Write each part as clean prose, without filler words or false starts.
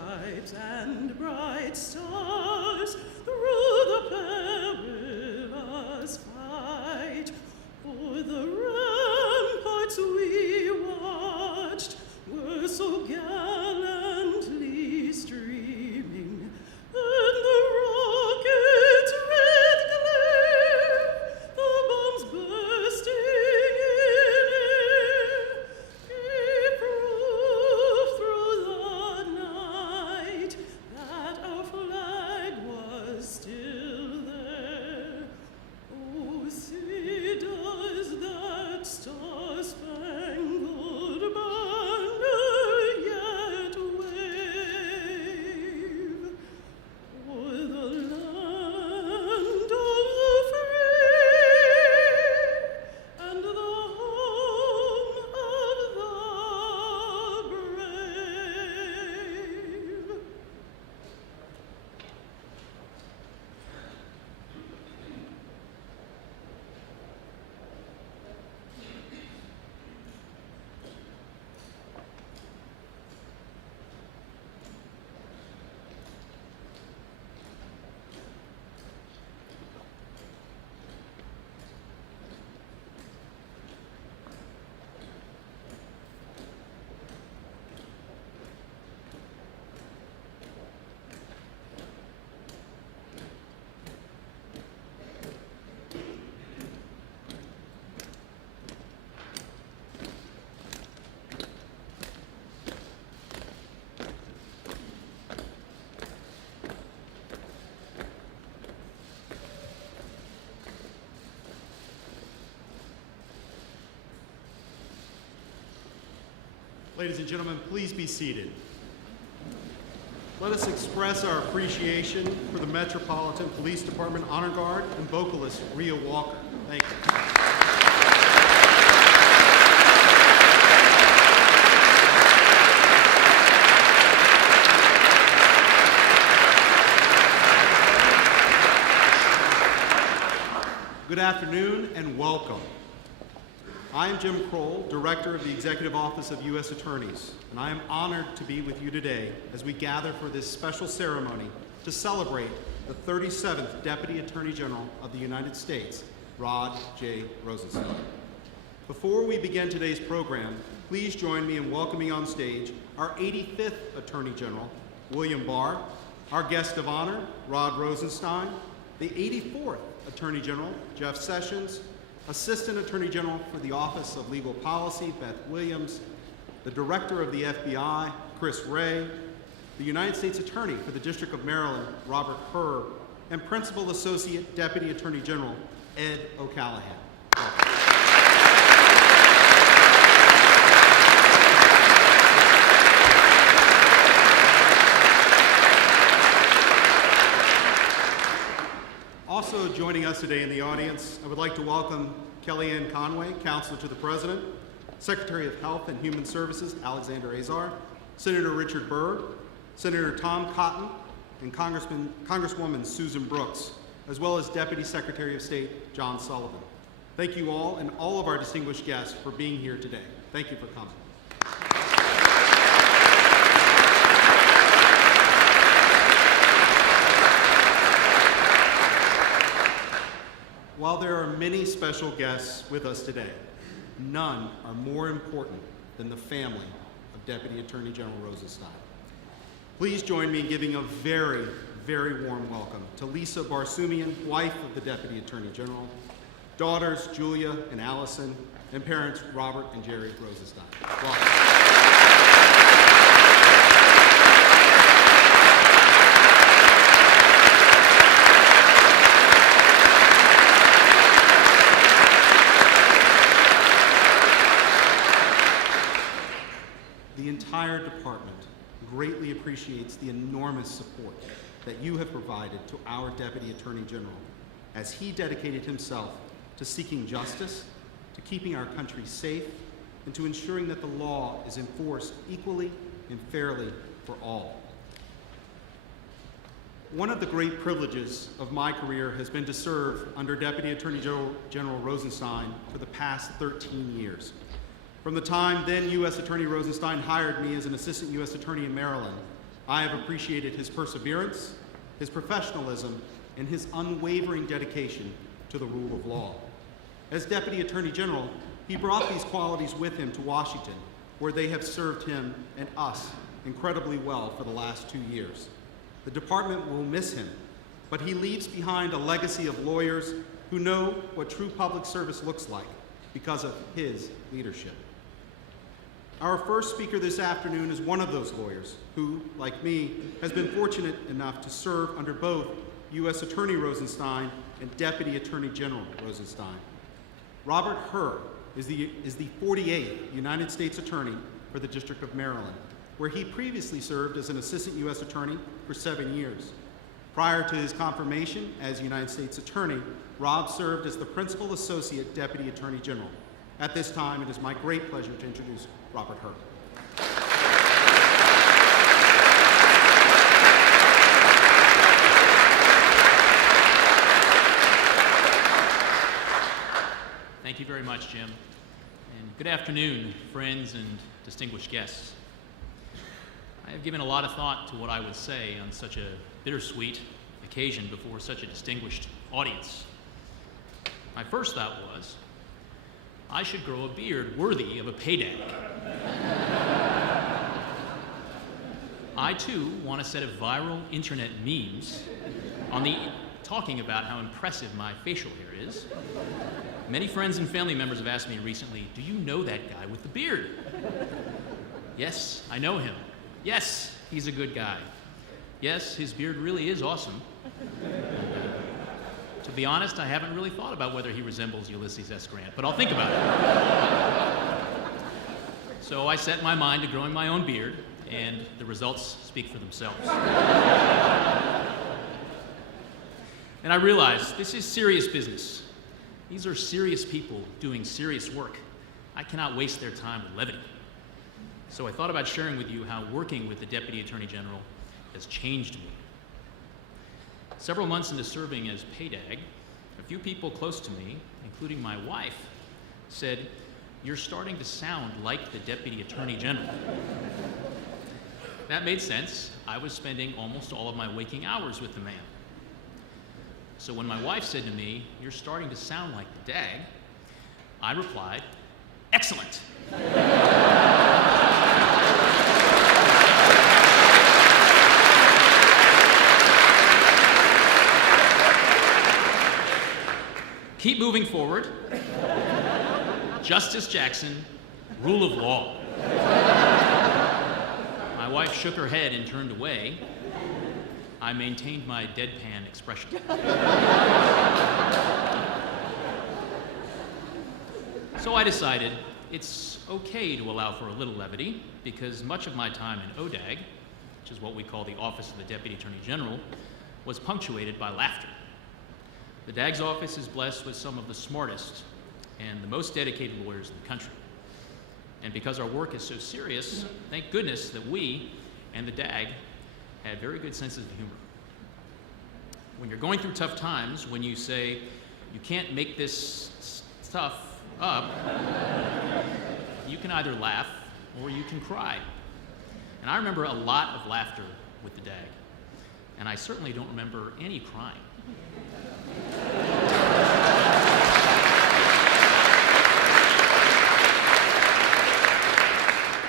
stripes and bright stars through the perilous fight. For the ramparts we watched were so gallantly streaming, and the rockets' red glare, the bombs bursting in air, gave proof through the night that our flag was still there. Oh, see, does that star-spangled banner yet wave o'er the land of the free and the home of the brave? Ladies and gentlemen, please be seated. Let us express our appreciation for the Metropolitan Police Department Honor Guard and vocalist Rhea Walker. Thank you. Good afternoon and welcome. I am Jim Kroll, Director of the Executive Office of U.S. Attorneys, and I am honored to be with you today as we gather for this special ceremony to celebrate the 37th Deputy Attorney General of the United States, Rod J. Rosenstein. Before we begin today's program, please join me in welcoming on stage our 85th Attorney General, William Barr, our guest of honor, Rod Rosenstein, the 84th Attorney General, Jeff Sessions, Assistant Attorney General for the Office of Legal Policy, Beth Williams, the Director of the FBI, Chris Wray, the United States Attorney for the District of Maryland, Robert Hur, and Principal Associate Deputy Attorney General, Ed O'Callahan. Also joining us today in the audience, I would like to welcome Kellyanne Conway, Counselor to the President, Secretary of Health and Human Services, Alexander Azar, Senator Richard Burr, Senator Tom Cotton, and Congresswoman Susan Brooks, as well as Deputy Secretary of State John Sullivan. Thank you all and all of our distinguished guests for being here today. Thank you for coming. While there are many special guests with us today, none are more important than the family of Deputy Attorney General Rosenstein. Please join me in giving a very, very warm welcome to Lisa Barsumian, wife of the Deputy Attorney General, daughters Julia and Allison, and parents Robert and Jerry Rosenstein. Welcome. The entire department greatly appreciates the enormous support that you have provided to our Deputy Attorney General as he dedicated himself to seeking justice, to keeping our country safe, and to ensuring that the law is enforced equally and fairly for all. One of the great privileges of my career has been to serve under Deputy Attorney General Rosenstein for the past 13 years. From the time then U.S. Attorney Rosenstein hired me as an assistant U.S. attorney in Maryland, I have appreciated his perseverance, his professionalism, and his unwavering dedication to the rule of law. As Deputy Attorney General, he brought these qualities with him to Washington, where they have served him and us incredibly well for the last 2 years. The department will miss him, but he leaves behind a legacy of lawyers who know what true public service looks like because of his leadership. Our first speaker this afternoon is one of those lawyers who, like me, has been fortunate enough to serve under both U.S. Attorney Rosenstein and Deputy Attorney General Rosenstein. Robert Hur is the 48th United States Attorney for the District of Maryland, where he previously served as an Assistant U.S. Attorney for 7 years. Prior to his confirmation as United States Attorney, Rob served as the Principal Associate Deputy Attorney General. At this time, it is my great pleasure to introduce Robert Hur. Thank you very much, Jim. And good afternoon, friends and distinguished guests. I have given a lot of thought to what I would say on such a bittersweet occasion before such a distinguished audience. My first thought was, I should grow a beard worthy of a payday. I, too, want a set of viral internet memes talking about how impressive my facial hair is. Many friends and family members have asked me recently, do you know that guy with the beard? Yes, I know him. Yes, he's a good guy. Yes, his beard really is awesome. To be honest, I haven't really thought about whether he resembles Ulysses S. Grant, but I'll think about it. So I set my mind to growing my own beard, and the results speak for themselves. And I realized this is serious business. These are serious people doing serious work. I cannot waste their time with levity. So I thought about sharing with you how working with the Deputy Attorney General has changed me. Several months into serving as PAYDAG, a few people close to me, including my wife, said, "You're starting to sound like the Deputy Attorney General." That made sense. I was spending almost all of my waking hours with the man. So when my wife said to me, "You're starting to sound like the DAG," I replied, "Excellent." Keep moving forward. Justice Jackson, rule of law. My wife shook her head and turned away. I maintained my deadpan expression. So I decided it's okay to allow for a little levity, because much of my time in ODAG, which is what we call the Office of the Deputy Attorney General, was punctuated by laughter. The DAG's office is blessed with some of the smartest and the most dedicated lawyers in the country. And because our work is so serious, thank goodness that we and the DAG had very good senses of humor. When you're going through tough times, when you say, you can't make this stuff up, you can either laugh or you can cry. And I remember a lot of laughter with the DAG, and I certainly don't remember any crying.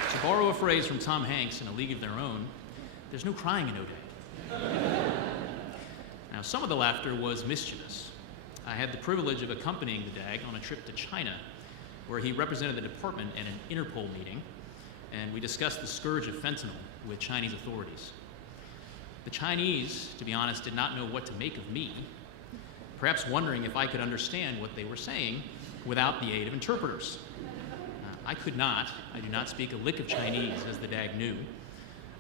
To borrow a phrase from Tom Hanks in A League of Their Own, there's no crying in ODAG. Now, some of the laughter was mischievous. I had the privilege of accompanying the DAG on a trip to China, where he represented the department at an Interpol meeting, and we discussed the scourge of fentanyl with Chinese authorities. The Chinese, to be honest, did not know what to make of me, perhaps wondering if I could understand what they were saying without the aid of interpreters. I could not. I do not speak a lick of Chinese, as the DAG knew,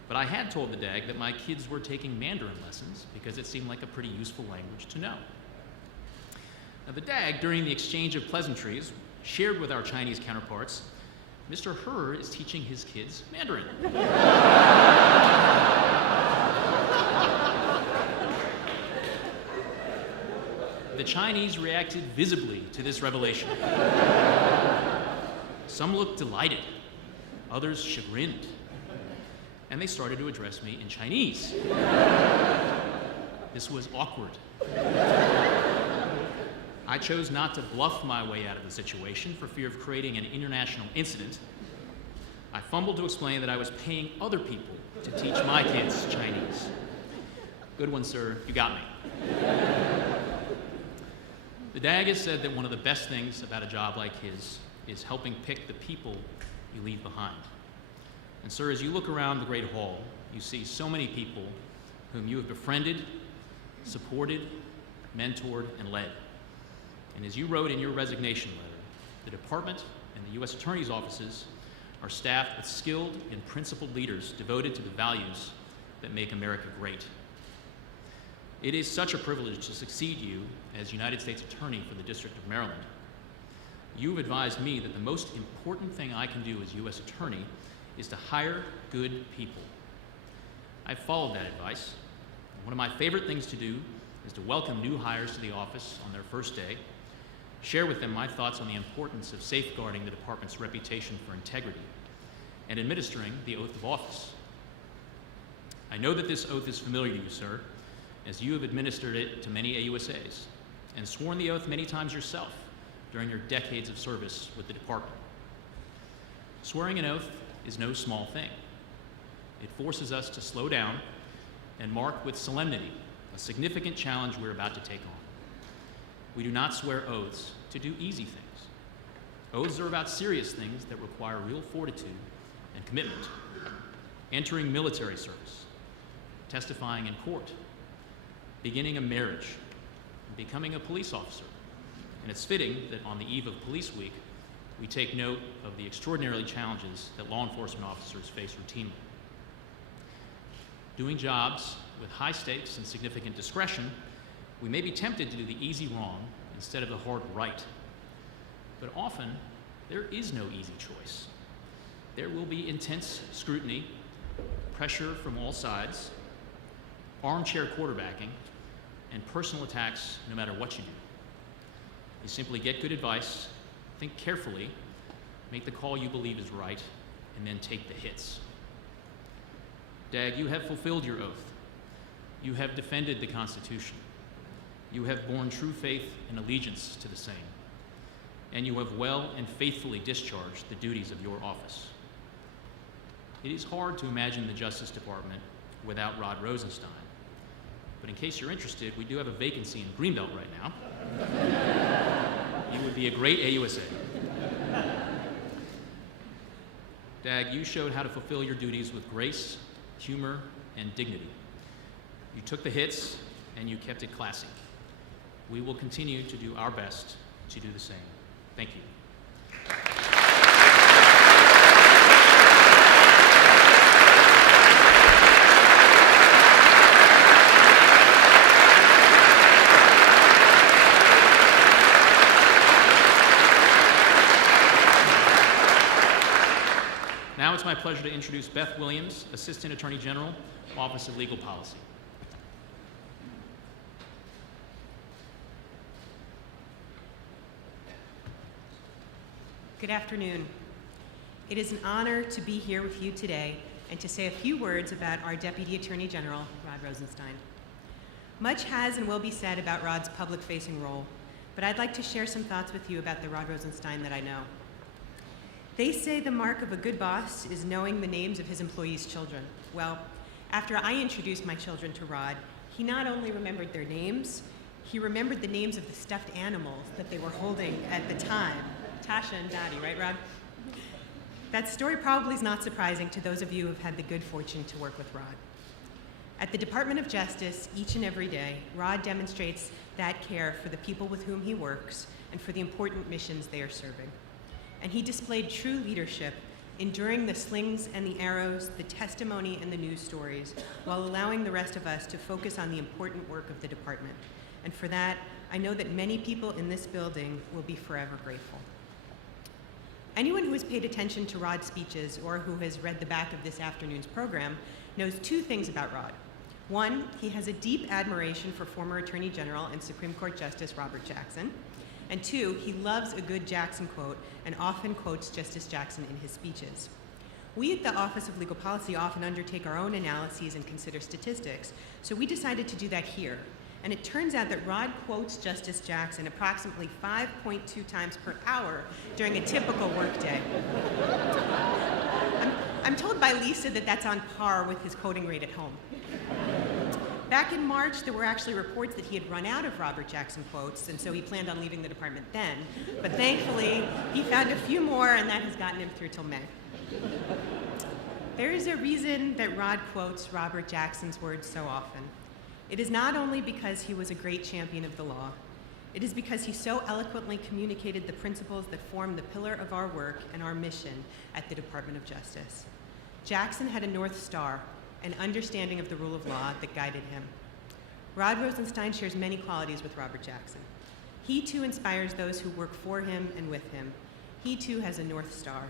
but I had told the DAG that my kids were taking Mandarin lessons because it seemed like a pretty useful language to know. Now, the DAG, during the exchange of pleasantries, shared with our Chinese counterparts, Mr. Hur is teaching his kids Mandarin. The Chinese reacted visibly to this revelation. Some looked delighted, others chagrined. and they started to address me in Chinese. This was awkward. I chose not to bluff my way out of the situation for fear of creating an international incident. I fumbled to explain that I was paying other people to teach my kids Chinese. Good one, sir. You got me. The DAG has said that one of the best things about a job like his is helping pick the people you leave behind. And sir, as you look around the Great Hall, you see so many people whom you have befriended, supported, mentored, and led. And as you wrote in your resignation letter, the department and the U.S. Attorney's offices are staffed with skilled and principled leaders devoted to the values that make America great. It is such a privilege to succeed you as United States Attorney for the District of Maryland. You've advised me that the most important thing I can do as U.S. Attorney is to hire good people. I've followed that advice. One of my favorite things to do is to welcome new hires to the office on their first day, share with them my thoughts on the importance of safeguarding the department's reputation for integrity, and administering the oath of office. I know that this oath is familiar to you, sir, as you have administered it to many AUSAs and sworn the oath many times yourself during your decades of service with the department. Swearing an oath is no small thing. It forces us to slow down and mark with solemnity a significant challenge we're about to take on. We do not swear oaths to do easy things. Oaths are about serious things that require real fortitude and commitment. Entering military service, testifying in court, beginning a marriage, and becoming a police officer. And it's fitting that on the eve of Police Week, we take note of the extraordinary challenges that law enforcement officers face routinely. Doing jobs with high stakes and significant discretion, we may be tempted to do the easy wrong instead of the hard right. But often, there is no easy choice. There will be intense scrutiny, pressure from all sides, armchair quarterbacking, and personal attacks no matter what you do. You simply get good advice, think carefully, make the call you believe is right, and then take the hits. DAG, you have fulfilled your oath. You have defended the Constitution. You have borne true faith and allegiance to the same. And you have well and faithfully discharged the duties of your office. It is hard to imagine the Justice Department without Rod Rosenstein. But in case you're interested, we do have a vacancy in Greenbelt right now. You would be a great AUSA. DAG, you showed how to fulfill your duties with grace, humor, and dignity. You took the hits, and you kept it classy. We will continue to do our best to do the same. Thank you. Now it's my pleasure to introduce Beth Williams, Assistant Attorney General, Office of Legal Policy. Good afternoon. It is an honor to be here with you today and to say a few words about our Deputy Attorney General, Rod Rosenstein. Much has and will be said about Rod's public-facing role, but I'd like to share some thoughts with you about the Rod Rosenstein that I know. They say the mark of a good boss is knowing the names of his employees' children. Well, after I introduced my children to Rod, he not only remembered their names, he remembered the names of the stuffed animals that they were holding at the time. Tasha and Dottie, right, Rod? That story probably is not surprising to those of you who have had the good fortune to work with Rod. At the Department of Justice, each and every day, Rod demonstrates that care for the people with whom he works and for the important missions they are serving. And he displayed true leadership, enduring the slings and the arrows, the testimony and the news stories, while allowing the rest of us to focus on the important work of the department. And for that, I know that many people in this building will be forever grateful. Anyone who has paid attention to Rod's speeches or who has read the back of this afternoon's program knows two things about Rod. One, he has a deep admiration for former Attorney General and Supreme Court Justice Robert Jackson. And two, he loves a good Jackson quote and often quotes Justice Jackson in his speeches. We at the Office of Legal Policy often undertake our own analyses and consider statistics, so we decided to do that here. And it turns out that Rod quotes Justice Jackson approximately 5.2 times per hour during a typical workday. I'm told by Lisa that that's on par with his quoting rate at home. Back in March, there were actually reports that he had run out of Robert Jackson quotes, and so he planned on leaving the department then. But thankfully, he found a few more, and that has gotten him through till May. There is a reason that Rod quotes Robert Jackson's words so often. It is not only because he was a great champion of the law. It is because he so eloquently communicated the principles that form the pillar of our work and our mission at the Department of Justice. Jackson had a North Star, an understanding of the rule of law that guided him. Rod Rosenstein shares many qualities with Robert Jackson. He too inspires those who work for him and with him. He too has a North Star.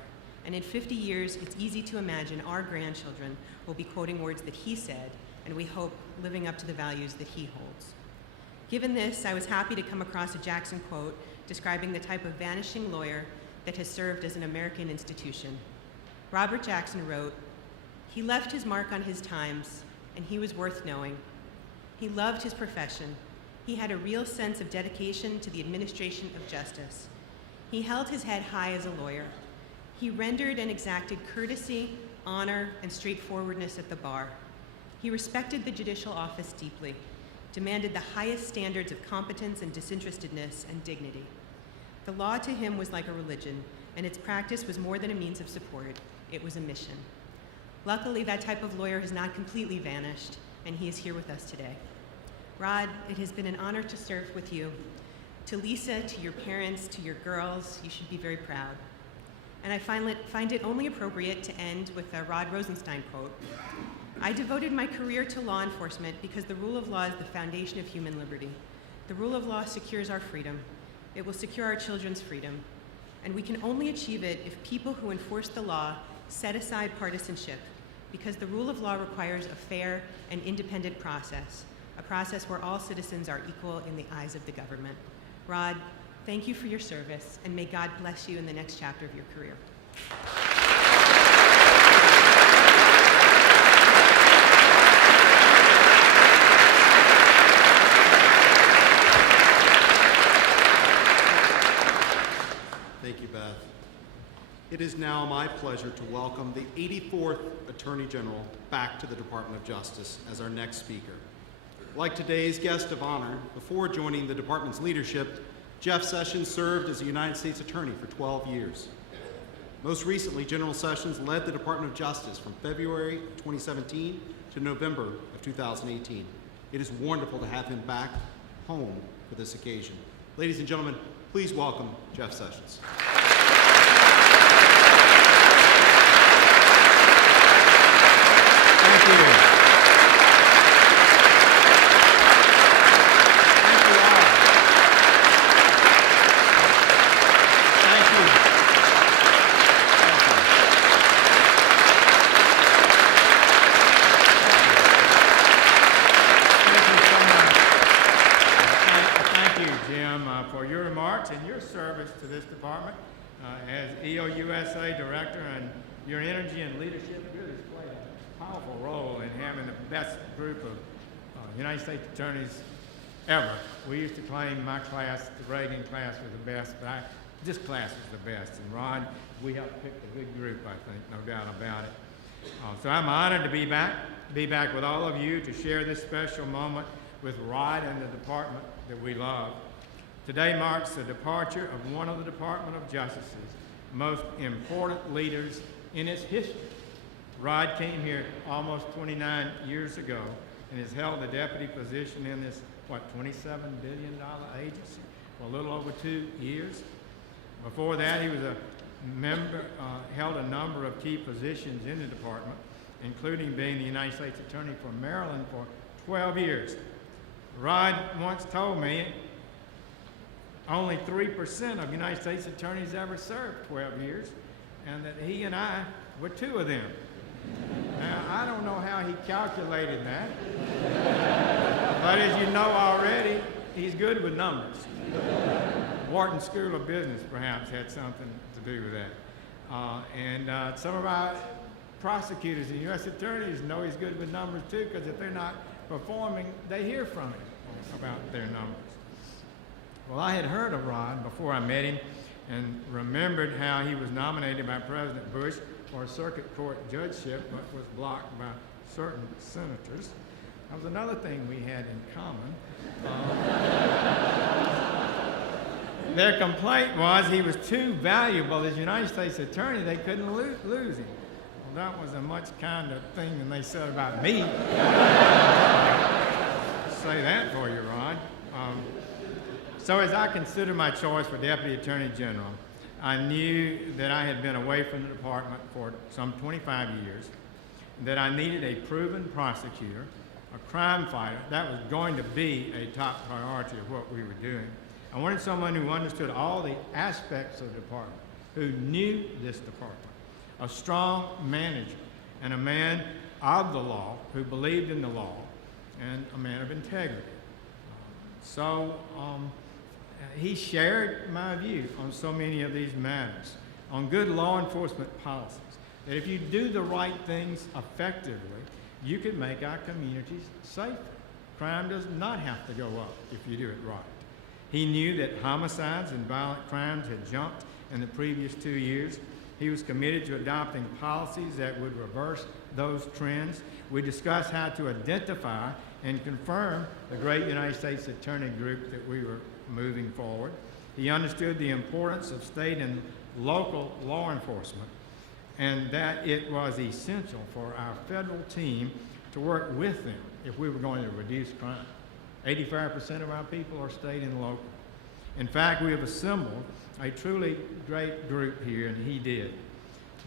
And in 50 years, it's easy to imagine our grandchildren will be quoting words that he said, and we hope living up to the values that he holds. Given this, I was happy to come across a Jackson quote describing the type of vanishing lawyer that has served as an American institution. Robert Jackson wrote, "He left his mark on his times, and he was worth knowing. He loved his profession. He had a real sense of dedication to the administration of justice. He held his head high as a lawyer. He rendered and exacted courtesy, honor, and straightforwardness at the bar. He respected the judicial office deeply, demanded the highest standards of competence and disinterestedness and dignity. The law to him was like a religion, and its practice was more than a means of support. It was a mission. Luckily, that type of lawyer has not completely vanished, and he is here with us today. Rod, it has been an honor to serve with you. To Lisa, to your parents, to your girls, you should be very proud. And I find it only appropriate to end with a Rod Rosenstein quote. I devoted my career to law enforcement because the rule of law is the foundation of human liberty. The rule of law secures our freedom. It will secure our children's freedom. And we can only achieve it if people who enforce the law set aside partisanship, because the rule of law requires a fair and independent process, a process where all citizens are equal in the eyes of the government. Rod, thank you for your service, and may God bless you in the next chapter of your career. Thank you, Beth. It is now my pleasure to welcome the 84th Attorney General back to the Department of Justice as our next speaker. Like today's guest of honor, before joining the department's leadership, Jeff Sessions served as a United States Attorney for 12 years. Most recently, General Sessions led the Department of Justice from February 2017 to November of 2018. It is wonderful to have him back home for this occasion. Ladies and gentlemen, please welcome Jeff Sessions. Thank you. For your remarks and your service to this department as EOUSA Director, and your energy and leadership really played a powerful role in having the best group of United States attorneys ever. We used to claim my class, the Reagan class, was the best, but this class was the best. And Ron, we helped pick a good group, I think, no doubt about it. So I'm honored to be back with all of you to share this special moment with Rod and the department that we love. Today marks the departure of one of the Department of Justice's most important leaders in its history. Rod came here almost 29 years ago and has held the deputy position in this, $27 billion agency for a little over 2 years. Before that, he was a member, held a number of key positions in the department, including being the United States Attorney for Maryland for 12 years. Rod once told me only 3% of United States attorneys ever served 12 years, and that he and I were 2 of them. Now, I don't know how he calculated that, but as you know already, he's good with numbers. Wharton School of Business perhaps had something to do with that. Some of our prosecutors and U.S. attorneys know he's good with numbers too, because if they're not performing, they hear from him about their numbers. Well, I had heard of Rod before I met him and remembered how he was nominated by President Bush for a circuit court judgeship, but was blocked by certain senators. That was another thing we had in common. Their complaint was he was too valuable as United States Attorney. They couldn't lose him. Well, that was a much kinder thing than they said about me. Say that for you, Rod. So as I considered my choice for Deputy Attorney General, I knew that I had been away from the department for some 25 years, that I needed a proven prosecutor, a crime fighter. That was going to be a top priority of what we were doing. I wanted someone who understood all the aspects of the department, who knew this department, a strong manager, and a man of the law who believed in the law, and a man of integrity. He shared my view on so many of these matters, on good law enforcement policies, that if you do the right things effectively, you can make our communities safer. Crime does not have to go up if you do it right. He knew that homicides and violent crimes had jumped in the previous 2 years. He was committed to adopting policies that would reverse those trends. We discussed how to identify and confirm the great United States Attorney group that we were moving forward. He understood the importance of state and local law enforcement, and that it was essential for our federal team to work with them if we were going to reduce crime. 85% of our people are state and local. In fact, we have assembled a truly great group here, and he did.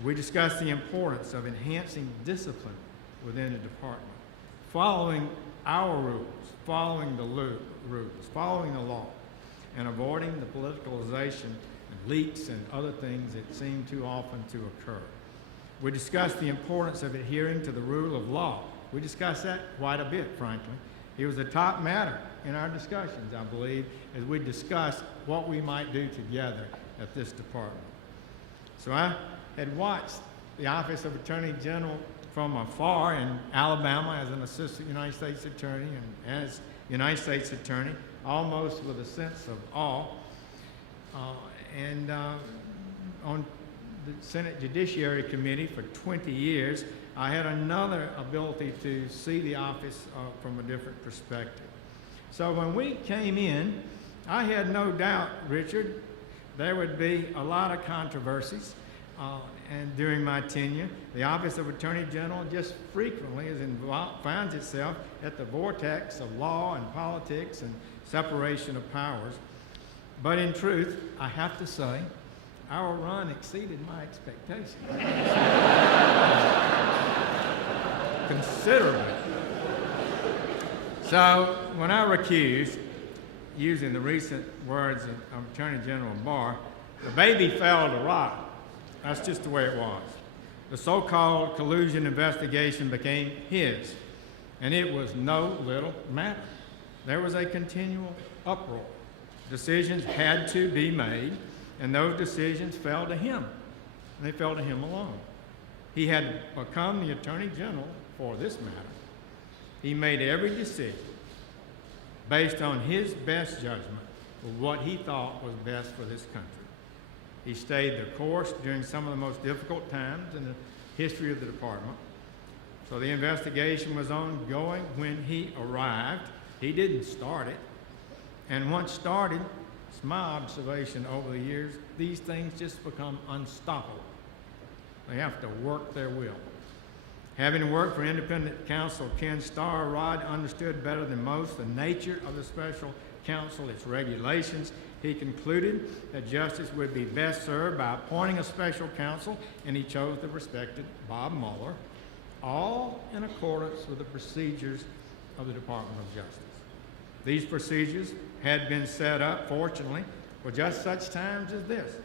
We discussed the importance of enhancing discipline within the department, following our rules, following the rules, following the law, and avoiding the politicalization and leaks and other things that seem too often to occur. We discussed the importance of adhering to the rule of law. We discussed that quite a bit, frankly. It was a top matter in our discussions, I believe, as we discussed what we might do together at this department. So I had watched the Office of Attorney General from afar in Alabama as an assistant United States attorney and as United States attorney, almost with a sense of awe. On the Senate Judiciary Committee for 20 years, I had another ability to see the office from a different perspective. So when we came in, I had no doubt, Richard, there would be a lot of controversies. And during my tenure, the Office of Attorney General just frequently finds itself at the vortex of law and politics and separation of powers. But in truth, I have to say, our run exceeded my expectations. Considerably. So when I recused, using the recent words of Attorney General Barr, the baby fell to rot. That's just the way it was. The so-called collusion investigation became his, and it was no little matter. There was a continual uproar. Decisions had to be made, and those decisions fell to him, and they fell to him alone. He had become the Attorney General for this matter. He made every decision based on his best judgment of what he thought was best for this country. He stayed the course during some of the most difficult times in the history of the department. So the investigation was ongoing when he arrived. He didn't start it. And once started, it's my observation over the years, these things just become unstoppable. They have to work their will. Having worked for independent counsel Ken Starr, Rod understood better than most the nature of the special counsel, its regulations. He concluded that justice would be best served by appointing a special counsel, and he chose the respected Bob Mueller, all in accordance with the procedures of the Department of Justice. These procedures had been set up, fortunately, for just such times as this.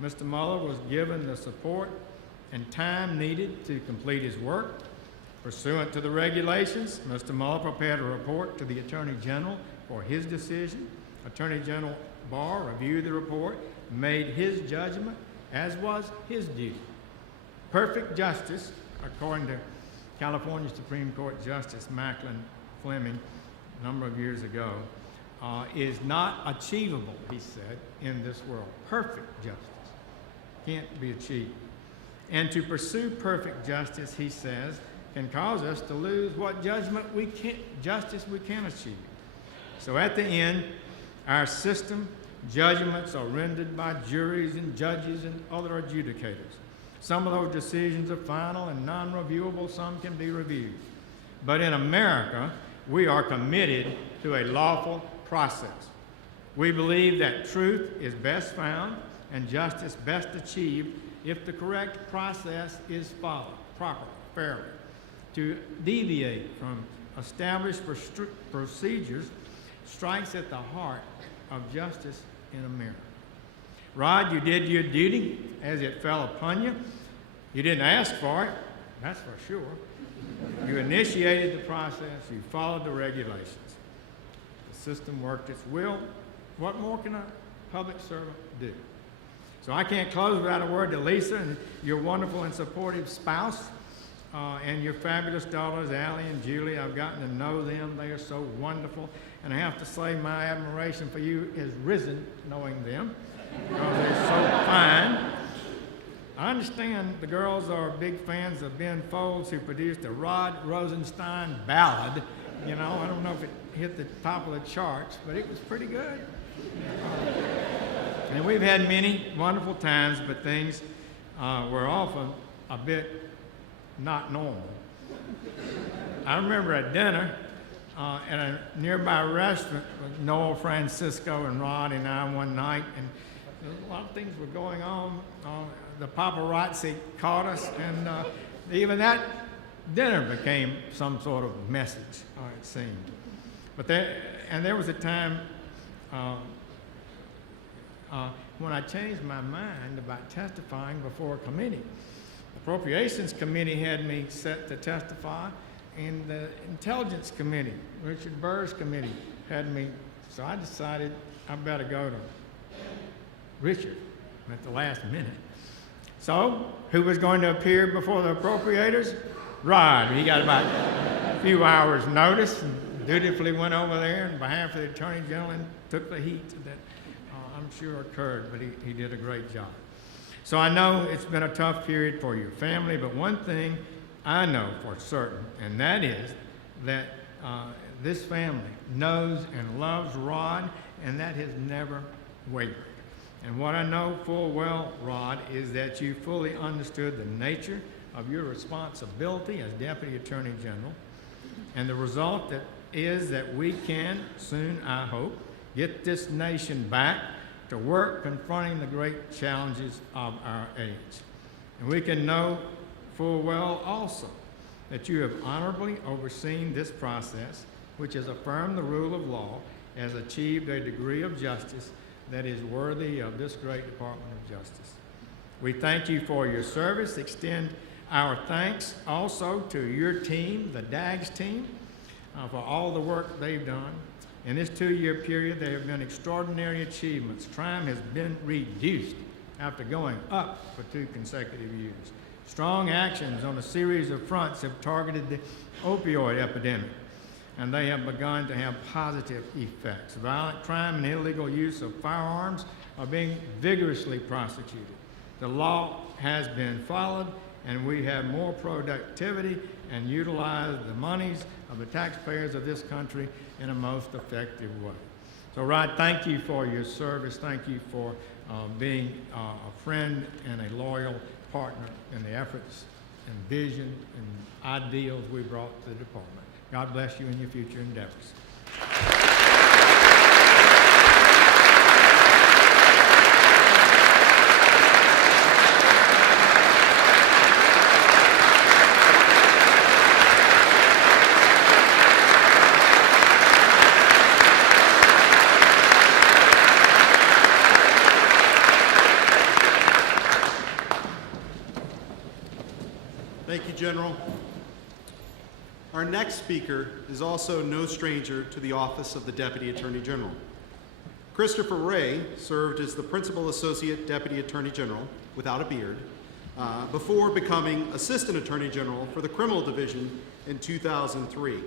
Mr. Mueller was given the support and time needed to complete his work. Pursuant to the regulations, Mr. Mueller prepared a report to the Attorney General for his decision. Attorney General Barr reviewed the report, made his judgment, as was his duty. Perfect justice according to California Supreme Court Justice Macklin Fleming a number of years ago, is not achievable, he said, in this world. Perfect justice can't be achieved. And to pursue perfect justice, he says, can cause us to lose what justice we can achieve. So at the end, our system, judgments are rendered by juries and judges and other adjudicators. Some of those decisions are final and non-reviewable, some can be reviewed. But in America, we are committed to a lawful process. We believe that truth is best found and justice best achieved if the correct process is followed properly, fairly. To deviate from established procedures strikes at the heart of justice in America. Rod, you did your duty as it fell upon you. You didn't ask for it, that's for sure. You initiated the process, you followed the regulations. The system worked its will. What more can a public servant do? So I can't close without a word to Lisa and your wonderful and supportive spouse and your fabulous daughters, Allie and Julie. I've gotten to know them. They are so wonderful. And I have to say my admiration for you is risen knowing them because they're so fine. I understand the girls are big fans of Ben Folds, who produced the Rod Rosenstein ballad. You know, I don't know if it hit the top of the charts, but it was pretty good. And we've had many wonderful times, but things were often a bit not normal. I remember at dinner at a nearby restaurant with Noel Francisco and Rod and I one night, and a lot of things were going on. The paparazzi caught us, and even that dinner became some sort of message, it seemed. But there was a time when I changed my mind about testifying before a committee. The Appropriations Committee had me set to testify, and the Intelligence Committee, Richard Burr's committee, had me, so I decided I better go to Richard at the last minute. So, who was going to appear before the appropriators? Rod. He got about a few hours' notice and dutifully went over there on behalf of the Attorney General and took the heat that I'm sure occurred, but he did a great job. So I know it's been a tough period for your family, but one thing I know for certain, and that is that this family knows and loves Rod, and that has never wavered. And what I know full well, Rod, is that you fully understood the nature of your responsibility as Deputy Attorney General, and the result is that we can soon, I hope, get this nation back to work confronting the great challenges of our age. And we can know full well also that you have honorably overseen this process, which has affirmed the rule of law, has achieved a degree of justice that is worthy of this great Department of Justice. We thank you for your service, extend our thanks also to your team, the DAGS team, for all the work they've done. In this 2-year period, there have been extraordinary achievements. Crime has been reduced after going up for 2 consecutive years. Strong actions on a series of fronts have targeted the opioid epidemic, and they have begun to have positive effects. Violent crime and illegal use of firearms are being vigorously prosecuted. The law has been followed, and we have more productivity and utilize the monies of the taxpayers of this country in a most effective way. So, Rod, thank you for your service. Thank you for being a friend and a loyal partner in the efforts and vision and ideals we brought to the department. God bless you in your future endeavors. Thank you, General. Our next speaker is also no stranger to the office of the Deputy Attorney General. Christopher Wray served as the Principal Associate Deputy Attorney General, without a beard, before becoming Assistant Attorney General for the Criminal Division in 2003.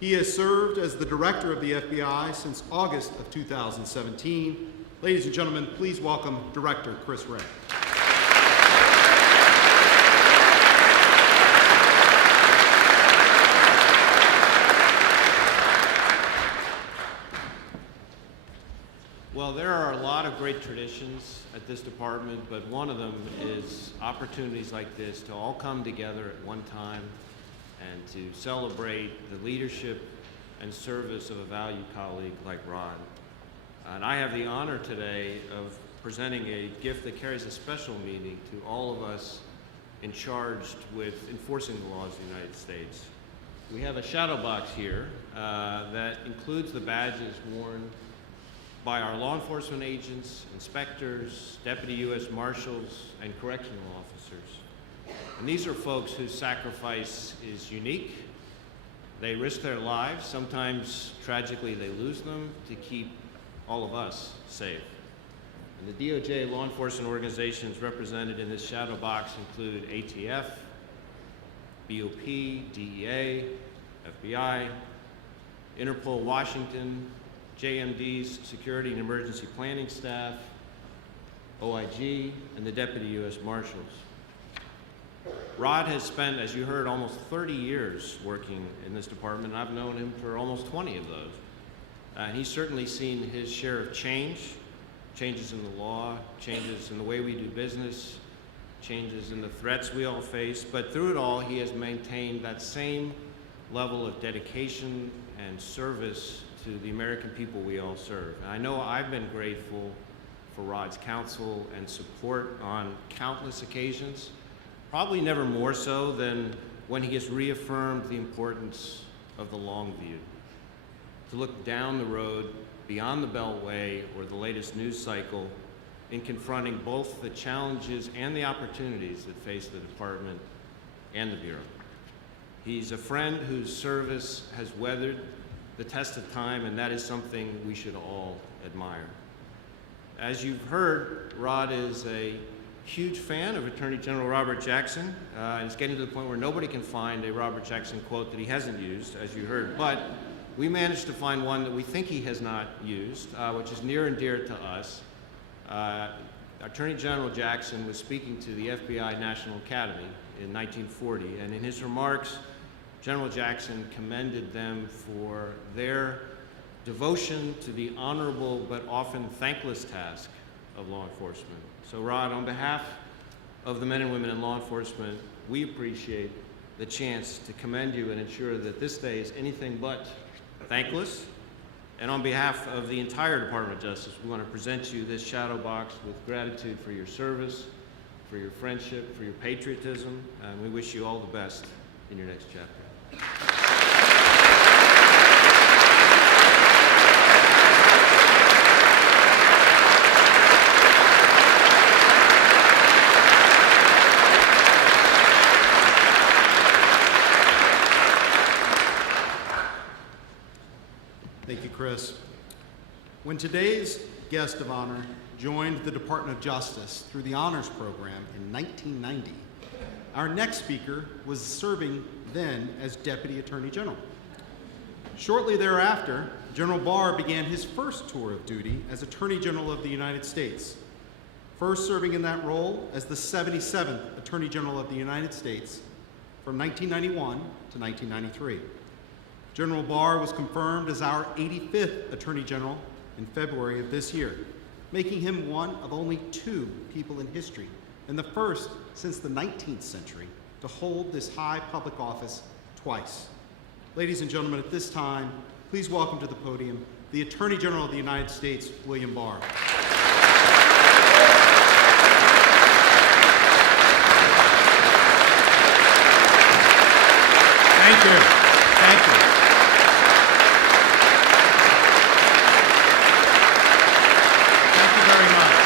He has served as the Director of the FBI since August of 2017. Ladies and gentlemen, please welcome Director Chris Wray. Well, there are a lot of great traditions at this department, but one of them is opportunities like this to all come together at one time and to celebrate the leadership and service of a valued colleague like Rod. And I have the honor today of presenting a gift that carries a special meaning to all of us charged with enforcing the laws of the United States. We have a shadow box here that includes the badges worn by our law enforcement agents, inspectors, deputy U.S. marshals, and correctional officers. And these are folks whose sacrifice is unique. They risk their lives. Sometimes, tragically, they lose them to keep all of us safe. And the DOJ law enforcement organizations represented in this shadow box include ATF, BOP, DEA, FBI, Interpol Washington, JMD's Security and Emergency Planning Staff, OIG, and the Deputy U.S. Marshals. Rod has spent, as you heard, almost 30 years working in this department, and I've known him for almost 20 of those. And he's certainly seen his share of changes in the law, changes in the way we do business, changes in the threats we all face, but through it all, he has maintained that same level of dedication and service to the American people we all serve. And I know I've been grateful for Rod's counsel and support on countless occasions, probably never more so than when he has reaffirmed the importance of the long view, to look down the road beyond the Beltway or the latest news cycle in confronting both the challenges and the opportunities that face the department and the Bureau. He's a friend whose service has weathered the test of time, and that is something we should all admire. As you've heard, Rod is a huge fan of Attorney General Robert Jackson, and it's getting to the point where nobody can find a Robert Jackson quote that he hasn't used, as you heard. But we managed to find one that we think he has not used, which is near and dear to us. Attorney General Jackson was speaking to the FBI National Academy in 1940, and in his remarks, General Jackson commended them for their devotion to the honorable but often thankless task of law enforcement. So Rod, on behalf of the men and women in law enforcement, we appreciate the chance to commend you and ensure that this day is anything but thankless. And on behalf of the entire Department of Justice, we want to present you this shadow box with gratitude for your service, for your friendship, for your patriotism, and we wish you all the best in your next chapter. Thank you, Chris. When today's guest of honor joined the Department of Justice through the Honors Program in 1990, our next speaker was serving then as Deputy Attorney General. Shortly thereafter, General Barr began his first tour of duty as Attorney General of the United States, first serving in that role as the 77th Attorney General of the United States from 1991 to 1993. General Barr was confirmed as our 85th Attorney General in February of this year, making him one of only 2 people in history, and the first since the 19th century, to hold this high public office twice. Ladies and gentlemen, at this time, please welcome to the podium the Attorney General of the United States, William Barr. Thank you. Thank you. Thank you very much.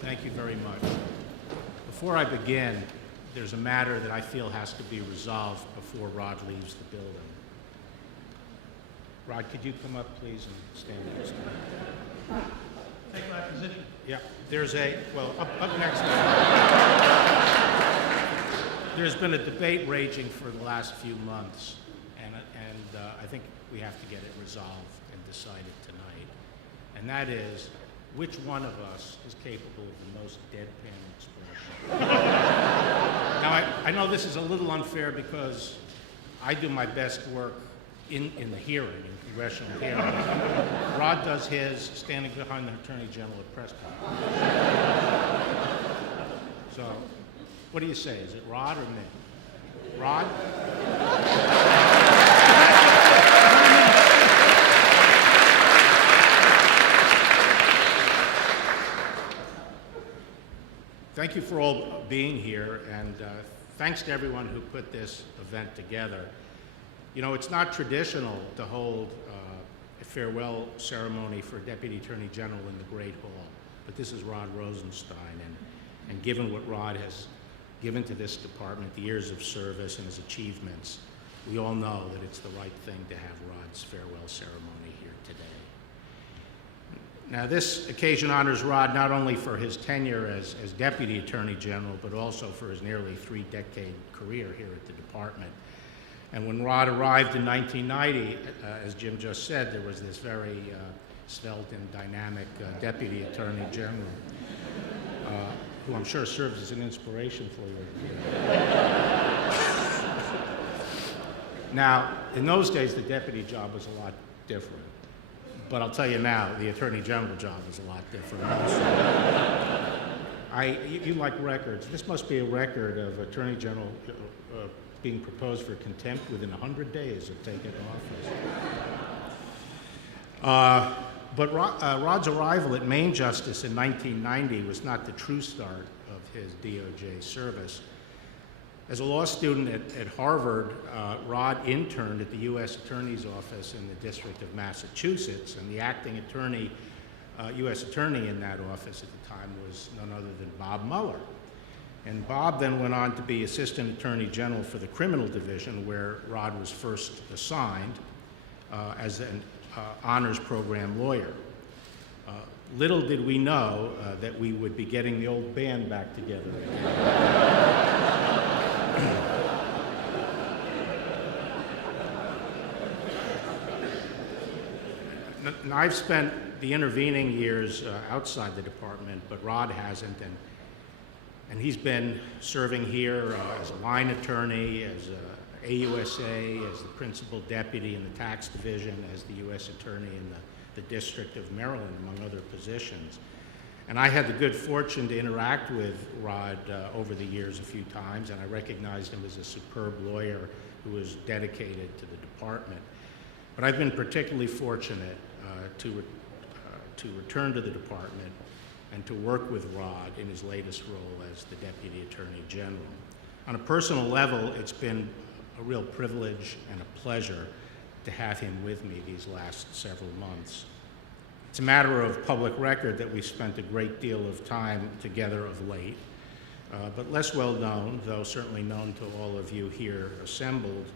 Thank you very much. Before I begin, there's a matter that I feel has to be resolved before Rod leaves the building. Rod, could you come up, please, and stand next to me? Take my position. Yeah, there's up next. There's been a debate raging for the last few months, and I think we have to get it resolved and decided tonight. And that is, which one of us is capable of the most deadpan expression? Now, I know this is a little unfair because I do my best work in the hearing, in congressional hearing. Rod does his standing behind the Attorney General at press conference. So, what do you say? Is it Rod or me? Rod? Thank you for all being here, and thanks to everyone who put this event together. You know, it's not traditional to hold a farewell ceremony for Deputy Attorney General in the Great Hall, but this is Rod Rosenstein, and given what Rod has given to this department, the years of service and his achievements, we all know that it's the right thing to have Rod's farewell ceremony here today. Now, this occasion honors Rod not only for his tenure as Deputy Attorney General, but also for his nearly 3-decade career here at the department. And when Rod arrived in 1990, as Jim just said, there was this very svelte and dynamic Deputy Attorney General, who I'm sure serves as an inspiration for you. Now, in those days, the deputy job was a lot different. But I'll tell you now, the Attorney General job is a lot different also. You like records. This must be a record of Attorney General being proposed for contempt within 100 days of taking office. But Rod's arrival at Main Justice in 1990 was not the true start of his DOJ service. As a law student at Harvard, Rod interned at the U.S. Attorney's Office in the District of Massachusetts, and the acting attorney, U.S. attorney in that office at the time was none other than Bob Mueller. And Bob then went on to be Assistant Attorney General for the Criminal Division, where Rod was first assigned as an honors program lawyer. Little did we know that we would be getting the old band back together again. Now, I've spent the intervening years outside the department, but Rod hasn't, and he's been serving here as a line attorney, as AUSA, as the principal deputy in the tax division, as the U.S. attorney in the District of Maryland, among other positions. And I had the good fortune to interact with Rod over the years a few times, and I recognized him as a superb lawyer who was dedicated to the department. But I've been particularly fortunate to return to the department and to work with Rod in his latest role as the Deputy Attorney General. On a personal level, it's been a real privilege and a pleasure to have him with me these last several months. It's a matter of public record that we've spent a great deal of time together of late, but less well known, though certainly known to all of you here assembled,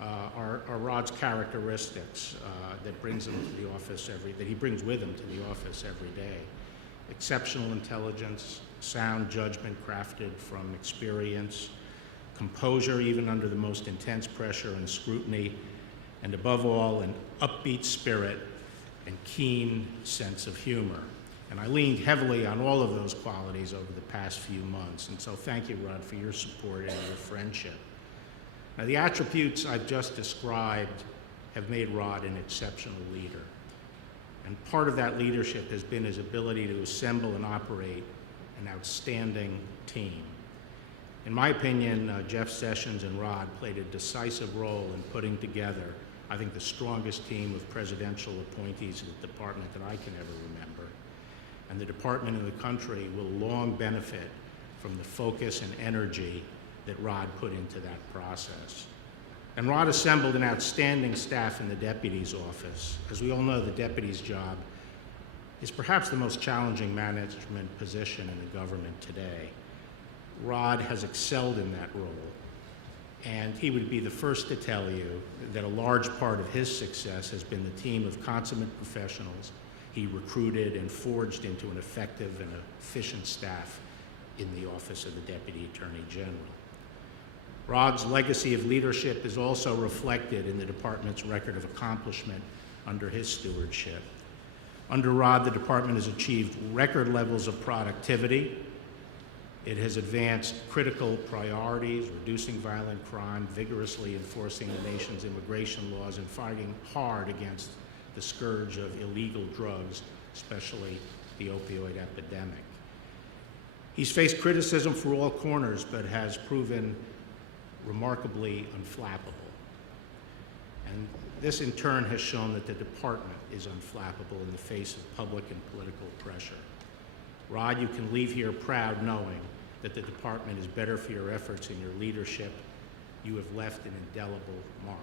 are Rod's characteristics that he brings with him to the office every day. Exceptional intelligence, sound judgment crafted from experience, composure even under the most intense pressure and scrutiny, and above all, an upbeat spirit and keen sense of humor. And I leaned heavily on all of those qualities over the past few months, and so thank you, Rod, for your support and your friendship. Now, the attributes I've just described have made Rod an exceptional leader. And part of that leadership has been his ability to assemble and operate an outstanding team. In my opinion, Jeff Sessions and Rod played a decisive role in putting together, I think, the strongest team of presidential appointees in the department that I can ever remember. And the department and the country will long benefit from the focus and energy that Rod put into that process. And Rod assembled an outstanding staff in the deputy's office. As we all know, the deputy's job is perhaps the most challenging management position in the government today. Rod has excelled in that role. And he would be the first to tell you that a large part of his success has been the team of consummate professionals he recruited and forged into an effective and efficient staff in the Office of the Deputy Attorney General. Rod's legacy of leadership is also reflected in the department's record of accomplishment under his stewardship. Under Rod, the department has achieved record levels of productivity. It has advanced critical priorities, reducing violent crime, vigorously enforcing the nation's immigration laws, and fighting hard against the scourge of illegal drugs, especially the opioid epidemic. He's faced criticism for all corners, but has proven remarkably unflappable. And this in turn has shown that the department is unflappable in the face of public and political pressure. Rod, you can leave here proud knowing that the department is better for your efforts and your leadership. You have left an indelible mark.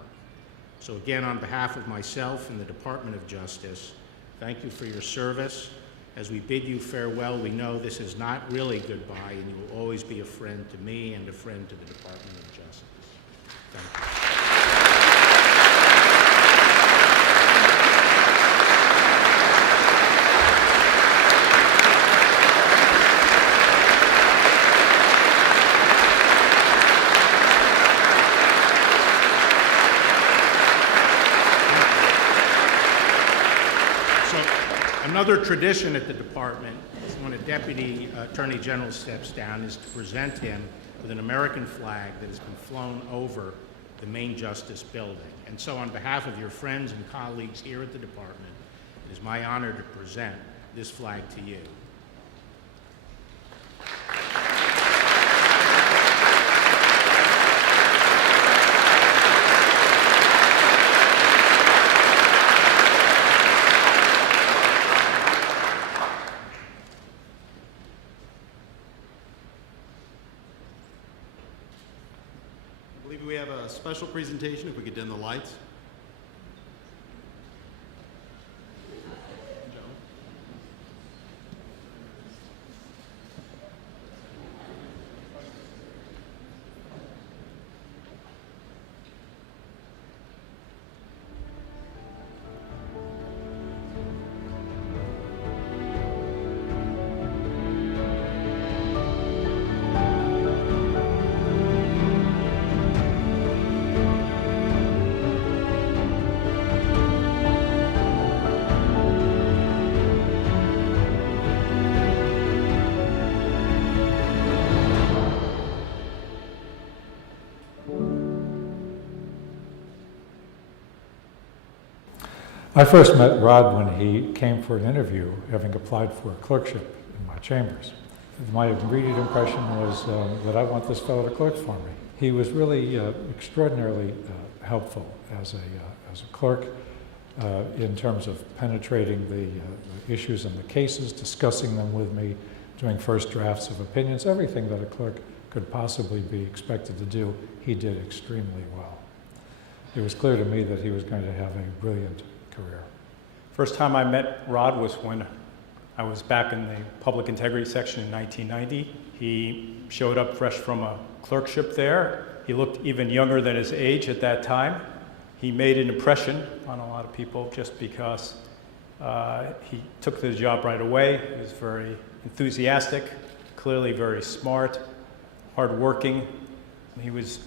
So again, on behalf of myself and the Department of Justice, thank you for your service. As we bid you farewell, we know this is not really goodbye, and you will always be a friend to me and a friend to the Department of Justice. Thank you. Another tradition at the department is when a deputy attorney general steps down is to present him with an American flag that has been flown over the main justice building. And so on behalf of your friends and colleagues here at the department, it is my honor to present this flag to you. We have a special presentation, if we could dim the lights. I first met Rod when he came for an interview, having applied for a clerkship in my chambers. My immediate impression was that I want this fellow to clerk for me. He was really extraordinarily helpful as a clerk in terms of penetrating the issues and the cases, discussing them with me, doing first drafts of opinions, everything that a clerk could possibly be expected to do, he did extremely well. It was clear to me that he was going to have a brilliant career. First time I met Rod was when I was back in the public integrity section in 1990. He showed up fresh from a clerkship there. He looked even younger than his age at that time. He made an impression on a lot of people just because he took the job right away. He was very enthusiastic, clearly very smart, hardworking. He was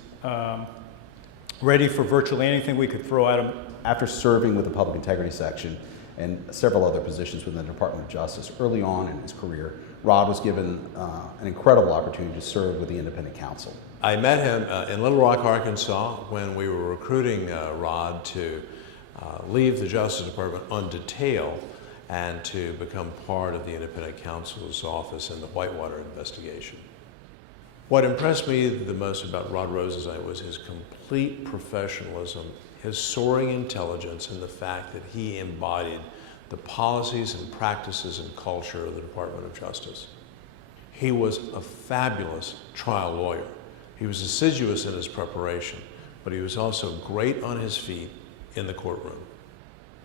ready for virtually anything we could throw at him. After serving with the Public Integrity Section and several other positions within the Department of Justice early on in his career, Rod was given an incredible opportunity to serve with the Independent Counsel. I met him in Little Rock, Arkansas, when we were recruiting Rod to leave the Justice Department on detail and to become part of the Independent Counsel's office in the Whitewater investigation. What impressed me the most about Rod Rosenstein was his complete professionalism, his soaring intelligence, and the fact that he embodied the policies and practices and culture of the Department of Justice. He was a fabulous trial lawyer. He was assiduous in his preparation, but he was also great on his feet in the courtroom.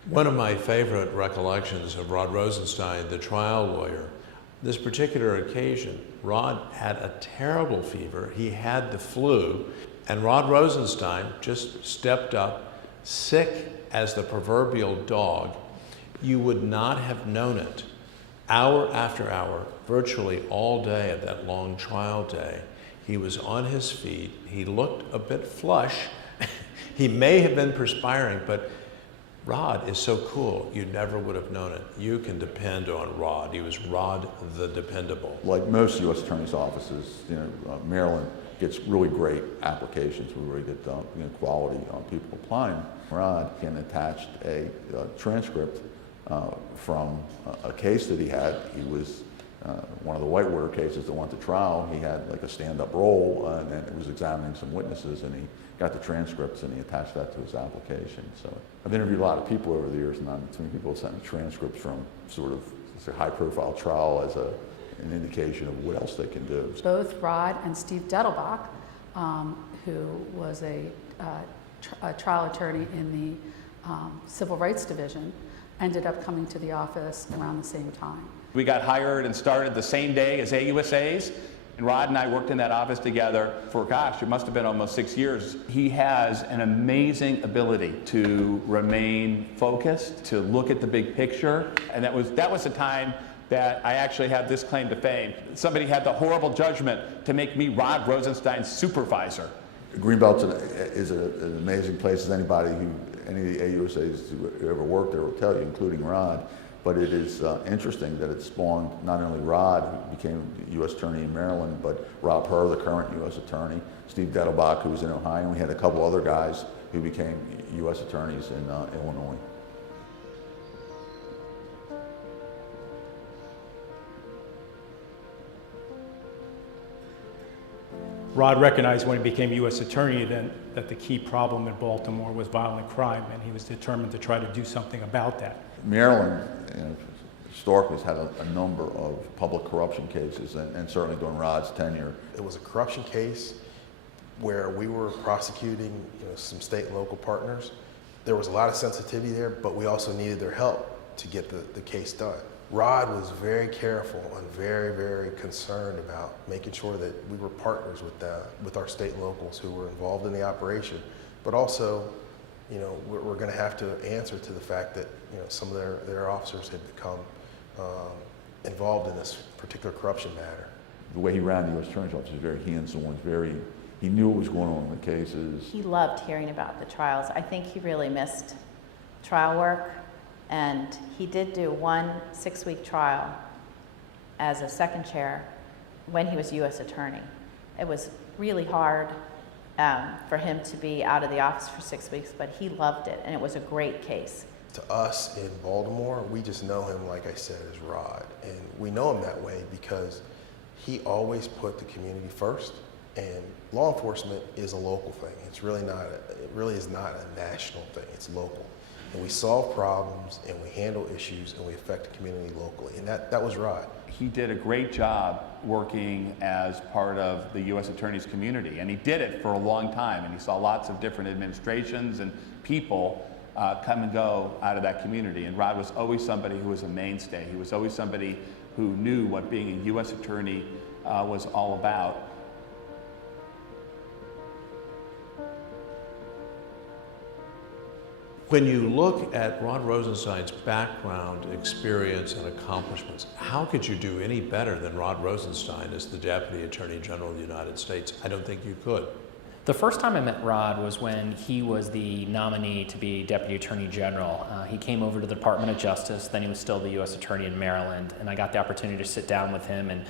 One of my favorite recollections of Rod Rosenstein, the trial lawyer, This particular occasion, Rod had a terrible fever. He had the flu, and Rod Rosenstein just stepped up, sick as the proverbial dog. You would not have known it. Hour after hour, virtually all day of that long trial day, he was on his feet. He looked a bit flush. He may have been perspiring, but Rod is so cool, you never would have known it. You can depend on Rod. He was Rod the dependable. Like most U.S. Attorney's offices, Maryland gets really great applications with really good quality people applying. Rod can attach a transcript from a case that he had. He was one of the Whitewater cases that went to trial. He had like a stand-up role, and then it was examining some witnesses, and he got the transcripts and he attached that to his application. So I've interviewed a lot of people over the years, and too many people sent me transcripts from sort of a high-profile trial as an indication of what else they can do. Both Rod and Steve Dettelbach, who was a trial attorney in the Civil Rights Division, ended up coming to the office around the same time. We got hired and started the same day as AUSAs, and Rod and I worked in that office together for, gosh, it must have been almost 6 years. He has an amazing ability to remain focused, to look at the big picture, and that was the time that I actually had this claim to fame. Somebody had the horrible judgment to make me Rod Rosenstein's supervisor. Greenbelt is an amazing place, as any of the AUSAs who ever worked there will tell you, including Rod. But it is interesting that it spawned not only Rod, who became U.S. Attorney in Maryland, but Rob Herr, the current U.S. Attorney, Steve Dettelbach, who was in Ohio, and we had a couple other guys who became U.S. Attorneys in Illinois. Rod recognized when he became U.S. Attorney then that the key problem in Baltimore was violent crime, and he was determined to try to do something about that. Maryland, historically, has had a number of public corruption cases, and certainly during Rod's tenure. It was a corruption case where we were prosecuting some state and local partners. There was a lot of sensitivity there, but we also needed their help to get the case done. Rod was very careful and very, very concerned about making sure that we were partners with our state and locals who were involved in the operation, but also, we're going to have to answer to the fact that some of their officers had become involved in this particular corruption matter. The way he ran the U.S. Attorney's Office was very hands-on, he knew what was going on in the cases. He loved hearing about the trials. I think he really missed trial work, and he did do one 6-week trial as a second chair when he was U.S. Attorney. It was really hard for him to be out of the office for 6 weeks, but he loved it, and it was a great case. To us in Baltimore, we just know him, like I said, as Rod. And we know him that way because he always put the community first, and law enforcement is a local thing. It really is not a national thing, it's local. And we solve problems, and we handle issues, and we affect the community locally, and that was Rod. He did a great job working as part of the U.S. Attorney's community, and he did it for a long time, and he saw lots of different administrations and people come and go out of that community, and Rod was always somebody who was a mainstay. He was always somebody who knew what being a U.S. Attorney was all about. When you look at Rod Rosenstein's background, experience, and accomplishments, how could you do any better than Rod Rosenstein as the Deputy Attorney General of the United States? I don't think you could. The first time I met Rod was when he was the nominee to be Deputy Attorney General. He came over to the Department of Justice, then he was still the U.S. Attorney in Maryland, and I got the opportunity to sit down with him and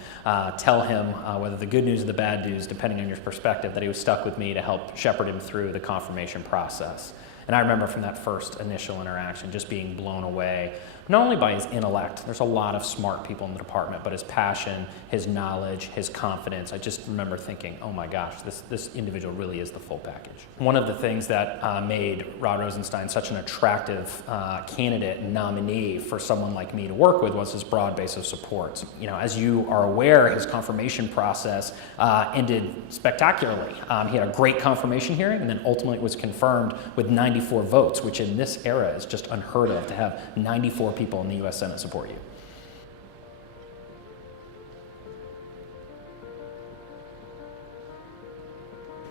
tell him whether the good news or the bad news, depending on your perspective, that he was stuck with me to help shepherd him through the confirmation process. And I remember from that first initial interaction just being blown away, not only by his intellect, there's a lot of smart people in the department, but his passion, his knowledge, his confidence. I just remember thinking, oh my gosh, this individual really is the full package. One of the things that made Rod Rosenstein such an attractive candidate and nominee for someone like me to work with was his broad base of support. As you are aware, his confirmation process ended spectacularly. He had a great confirmation hearing and then ultimately was confirmed with 94 votes, which in this era is just unheard of, to have 94 people in the U.S. Senate support you.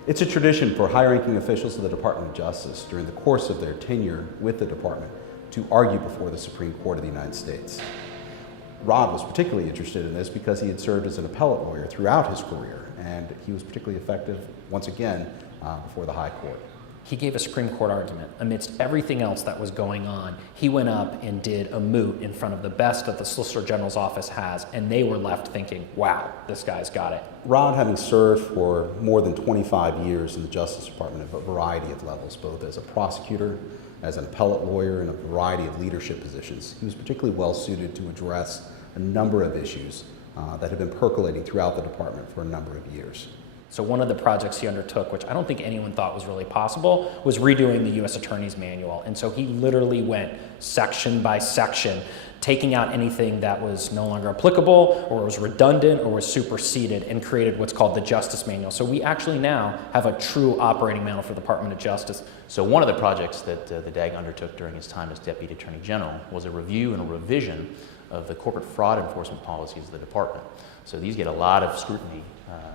It's a tradition for high-ranking officials of the Department of Justice during the course of their tenure with the department to argue before the Supreme Court of the United States. Rod was particularly interested in this because he had served as an appellate lawyer throughout his career, and he was particularly effective, once again, before the High Court. He gave a Supreme Court argument. Amidst everything else that was going on, he went up and did a moot in front of the best that the Solicitor General's office has, and they were left thinking, wow, this guy's got it. Rod, having served for more than 25 years in the Justice Department at a variety of levels, both as a prosecutor, as an appellate lawyer, and a variety of leadership positions, he was particularly well suited to address a number of issues that have been percolating throughout the department for a number of years. So one of the projects he undertook, which I don't think anyone thought was really possible, was redoing the U.S. Attorney's Manual. And so he literally went section by section, taking out anything that was no longer applicable or was redundant or was superseded, and created what's called the Justice Manual. So we actually now have a true operating manual for the Department of Justice. So one of the projects that the DAG undertook during his time as Deputy Attorney General was a review and a revision of the corporate fraud enforcement policies of the department. So these get a lot of scrutiny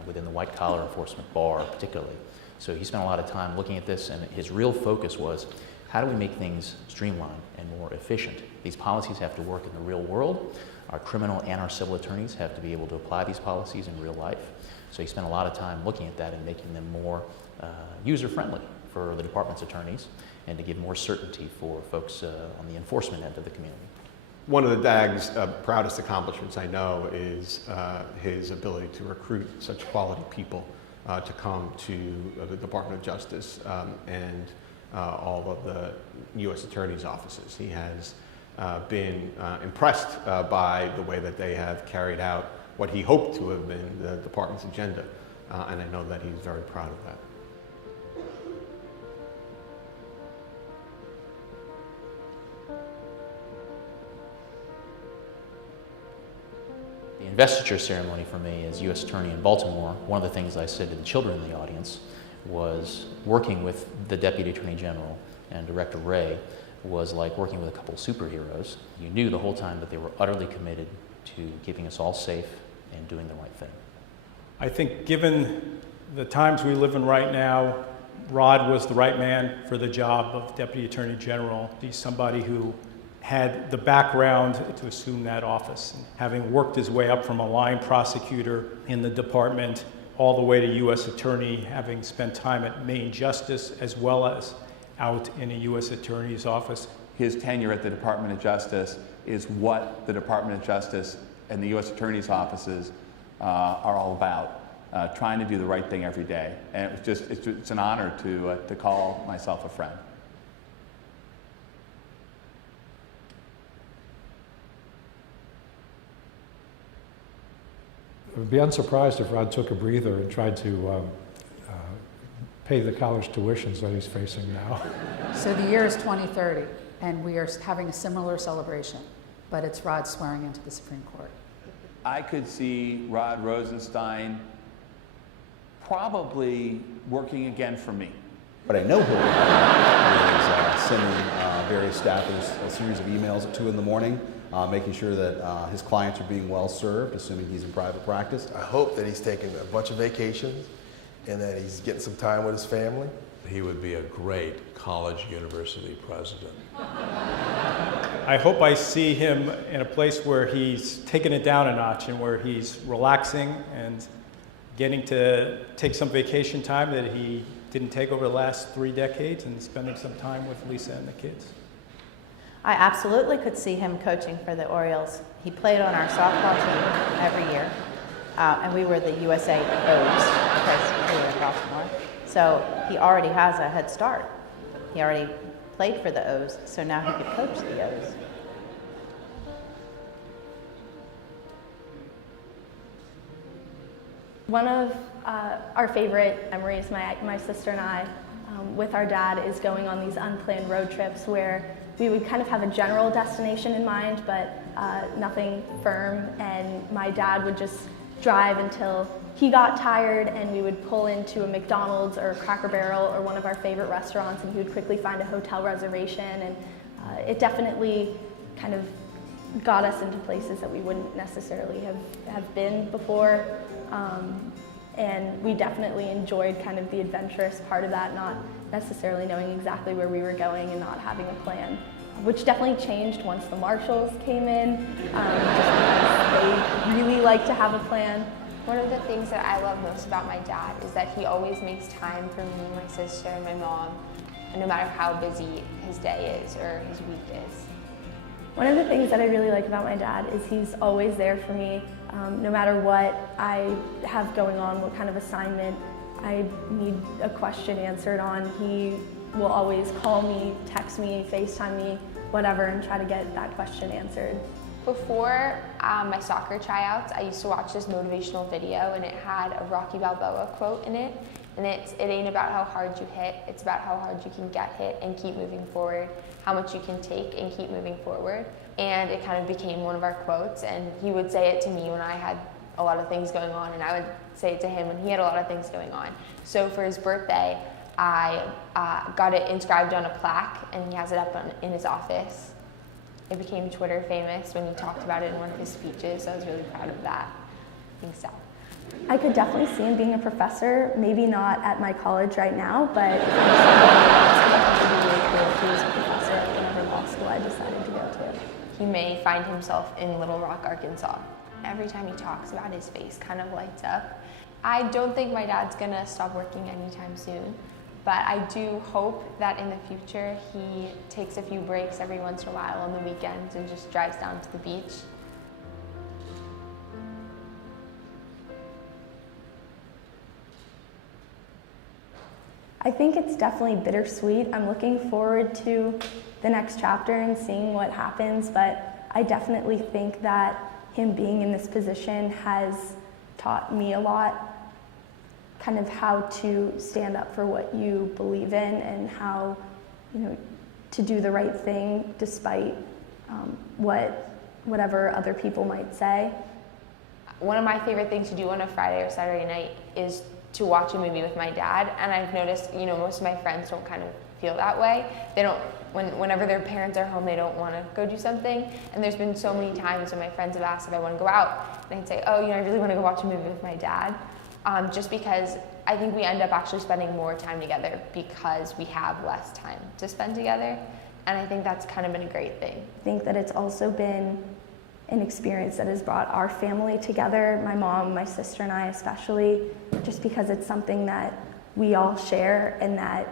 within the white-collar enforcement bar particularly. So he spent a lot of time looking at this, and his real focus was, how do we make things streamlined and more efficient? These policies have to work in the real world. Our criminal and our civil attorneys have to be able to apply these policies in real life. So he spent a lot of time looking at that and making them more user-friendly for the department's attorneys, and to give more certainty for folks on the enforcement end of the community. One of the DAG's proudest accomplishments, I know, is his ability to recruit such quality people to come to the Department of Justice and all of the U.S. Attorney's offices. He has been impressed by the way that they have carried out what he hoped to have been the department's agenda, and I know that he's very proud of that. The investiture ceremony for me as U.S. Attorney in Baltimore, one of the things I said to the children in the audience was working with the Deputy Attorney General and Director Wray was like working with a couple of superheroes. You knew the whole time that they were utterly committed to keeping us all safe and doing the right thing. I think given the times we live in right now, Rod was the right man for the job of Deputy Attorney General. He's somebody who had the background to assume that office. And having worked his way up from a line prosecutor in the department all the way to U.S. Attorney, having spent time at Maine Justice as well as out in a U.S. Attorney's office. His tenure at the Department of Justice is what the Department of Justice and the U.S. Attorney's offices are all about, trying to do the right thing every day. And it's an honor to call myself a friend. I would be unsurprised if Rod took a breather and tried to pay the college tuitions that he's facing now. So the year is 2030, and we are having a similar celebration, but it's Rod swearing into the Supreme Court. I could see Rod Rosenstein probably working again for me. What I know he'll be is sending various staffers a series of emails at 2 in the morning, making sure that his clients are being well served, assuming he's in private practice. I hope that he's taking a bunch of vacations and that he's getting some time with his family. He would be a great college university president. I hope I see him in a place where he's taking it down a notch and where he's relaxing and getting to take some vacation time that he didn't take over the last 3 decades, and spending some time with Lisa and the kids. I absolutely could see him coaching for the Orioles. He played on our softball team every year, and we were the USA O's because we were in Baltimore. So he already has a head start. He already played for the O's, so now he could coach the O's. One of our favorite memories, my sister and I, with our dad, is going on these unplanned road trips where we would kind of have a general destination in mind, but nothing firm, and my dad would just drive until he got tired, and we would pull into a McDonald's or a Cracker Barrel or one of our favorite restaurants, and he would quickly find a hotel reservation, and it definitely kind of got us into places that we wouldn't necessarily have been before. And we definitely enjoyed kind of the adventurous part of that, not necessarily knowing exactly where we were going and not having a plan, which definitely changed once the marshals came in, just because they really like to have a plan. One of the things that I love most about my dad is that he always makes time for me, my sister, and my mom, no matter how busy his day is or his week is. One of the things that I really like about my dad is he's always there for me, no matter what I have going on, what kind of assignment I need a question answered on. He will always call me, text me, FaceTime me, whatever, and try to get that question answered. Before my soccer tryouts, I used to watch this motivational video, and it had a Rocky Balboa quote in it. And it ain't about how hard you hit, it's about how hard you can get hit and keep moving forward, how much you can take and keep moving forward. And it kind of became one of our quotes, and he would say it to me when I had a lot of things going on, and I would say it to him when he had a lot of things going on. So for his birthday, I got it inscribed on a plaque, and he has it up in his office. It became Twitter famous when he talked about it in one of his speeches, so I was really proud of that. I think so. I could definitely see him being a professor, maybe not at my college right now, but it would be really cool if he was a professor at whatever law school I decided to go to. He may find himself in Little Rock, Arkansas. Every time he talks about, his face kind of lights up. I don't think my dad's gonna stop working anytime soon, but I do hope that in the future he takes a few breaks every once in a while on the weekends and just drives down to the beach. I think it's definitely bittersweet. I'm looking forward to the next chapter and seeing what happens, but I definitely think that him being in this position has taught me a lot, kind of how to stand up for what you believe in and how, to do the right thing despite whatever other people might say. One of my favorite things to do on a Friday or Saturday night is to watch a movie with my dad, and I've noticed, most of my friends don't kind of feel that way. They don't, whenever their parents are home, they don't want to go do something, and there's been so many times when my friends have asked if I want to go out, and I'd say, oh, I really want to go watch a movie with my dad, just because I think we end up actually spending more time together because we have less time to spend together, and I think that's kind of been a great thing. I think that it's also been an experience that has brought our family together, my mom, my sister, and I especially, just because it's something that we all share and that,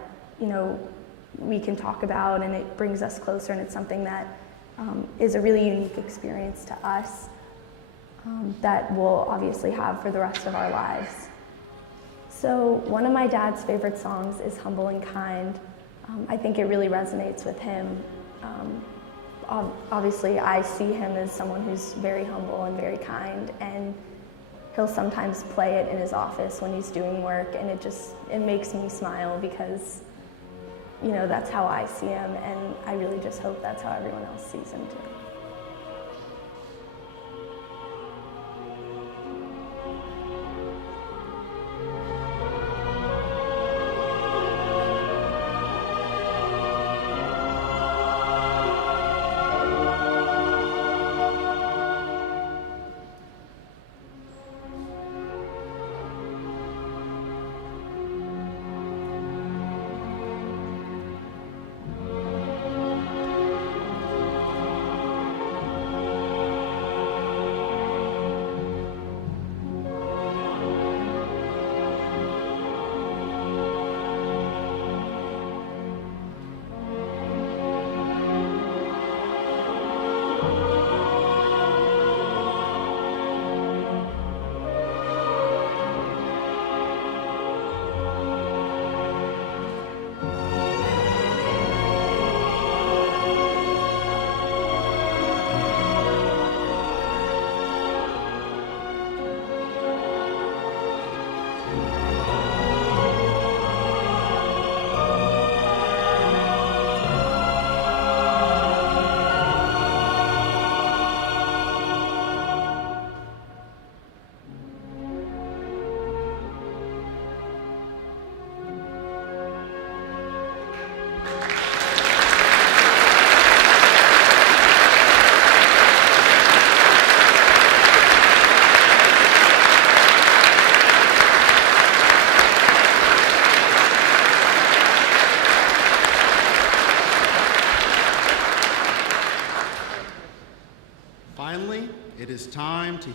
we can talk about, and it brings us closer, and it's something that is a really unique experience to us that we'll obviously have for the rest of our lives. So one of my dad's favorite songs is Humble and Kind. I think it really resonates with him. Obviously, I see him as someone who's very humble and very kind, and he'll sometimes play it in his office when he's doing work, and it makes me smile because, that's how I see him, and I really just hope that's how everyone else sees him too.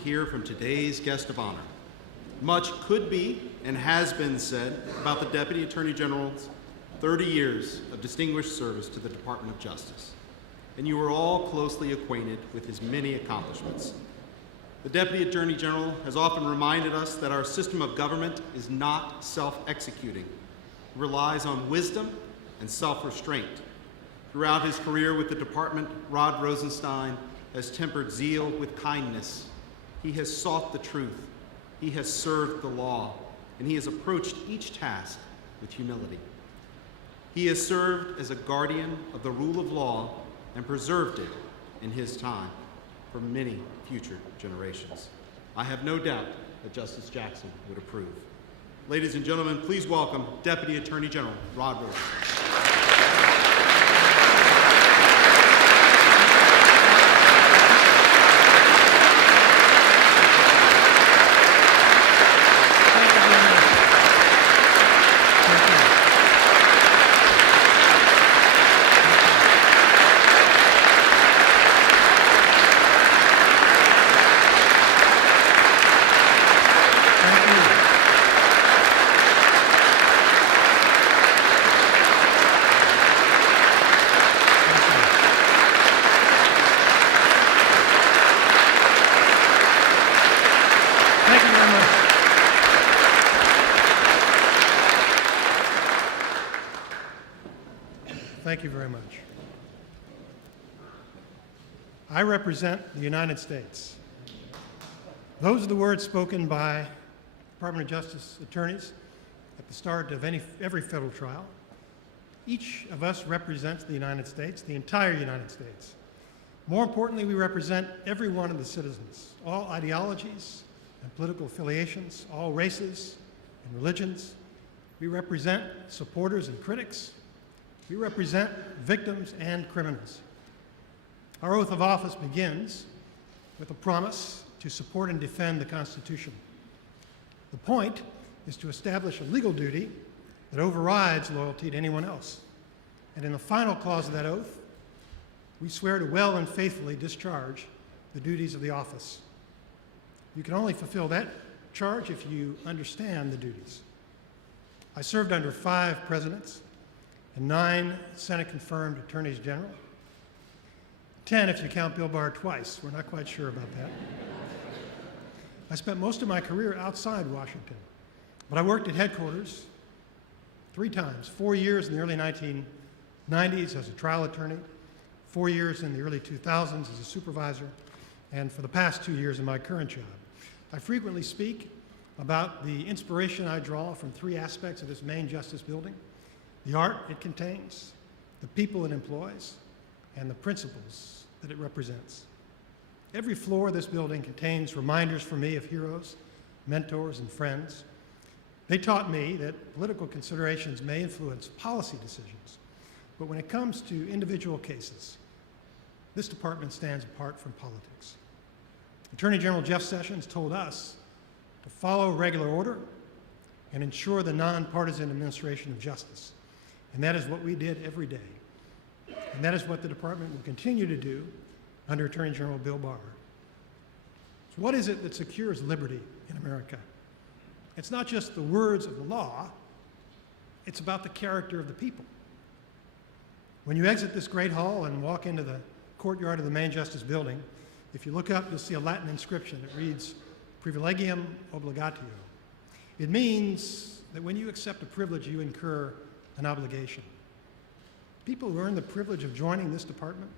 hear from today's guest of honor. Much could be and has been said about the Deputy Attorney General's 30 years of distinguished service to the Department of Justice, and you are all closely acquainted with his many accomplishments. The Deputy Attorney General has often reminded us that our system of government is not self-executing. It relies on wisdom and self-restraint. Throughout his career with the department, Rod Rosenstein has tempered zeal with kindness. He has sought the truth. He has served the law, and he has approached each task with humility. He has served as a guardian of the rule of law and preserved it in his time for many future generations. I have no doubt that Justice Jackson would approve. Ladies and gentlemen, please welcome Deputy Attorney General Rod Rosenstein. Thank you very much. I represent the United States. Those are the words spoken by Department of Justice attorneys at the start of every federal trial. Each of us represents the United States, the entire United States. More importantly, we represent every one of the citizens, all ideologies and political affiliations, all races and religions. We represent supporters and critics. We represent victims and criminals. Our oath of office begins with a promise to support and defend the Constitution. The point is to establish a legal duty that overrides loyalty to anyone else. And in the final clause of that oath, we swear to well and faithfully discharge the duties of the office. You can only fulfill that charge if you understand the duties. I served under 5 presidents and 9 Senate-confirmed attorneys general. 10 if you count Bill Barr twice. We're not quite sure about that. I spent most of my career outside Washington, but I worked at headquarters 3 times, 4 years in the early 1990s as a trial attorney, 4 years in the early 2000s as a supervisor, and for the past 2 years in my current job. I frequently speak about the inspiration I draw from 3 aspects of this main justice building: the art it contains, the people it employs, and the principles that it represents. Every floor of this building contains reminders for me of heroes, mentors, and friends. They taught me that political considerations may influence policy decisions, but when it comes to individual cases, this department stands apart from politics. Attorney General Jeff Sessions told us to follow regular order and ensure the nonpartisan administration of justice. And that is what we did every day. And that is what the department will continue to do under Attorney General Bill Barr. So what is it that secures liberty in America? It's not just the words of the law, it's about the character of the people. When you exit this great hall and walk into the courtyard of the main justice building, if you look up, you'll see a Latin inscription that reads, "Privilegium obligatio." It means that when you accept a privilege, you incur an obligation. People who earn the privilege of joining this department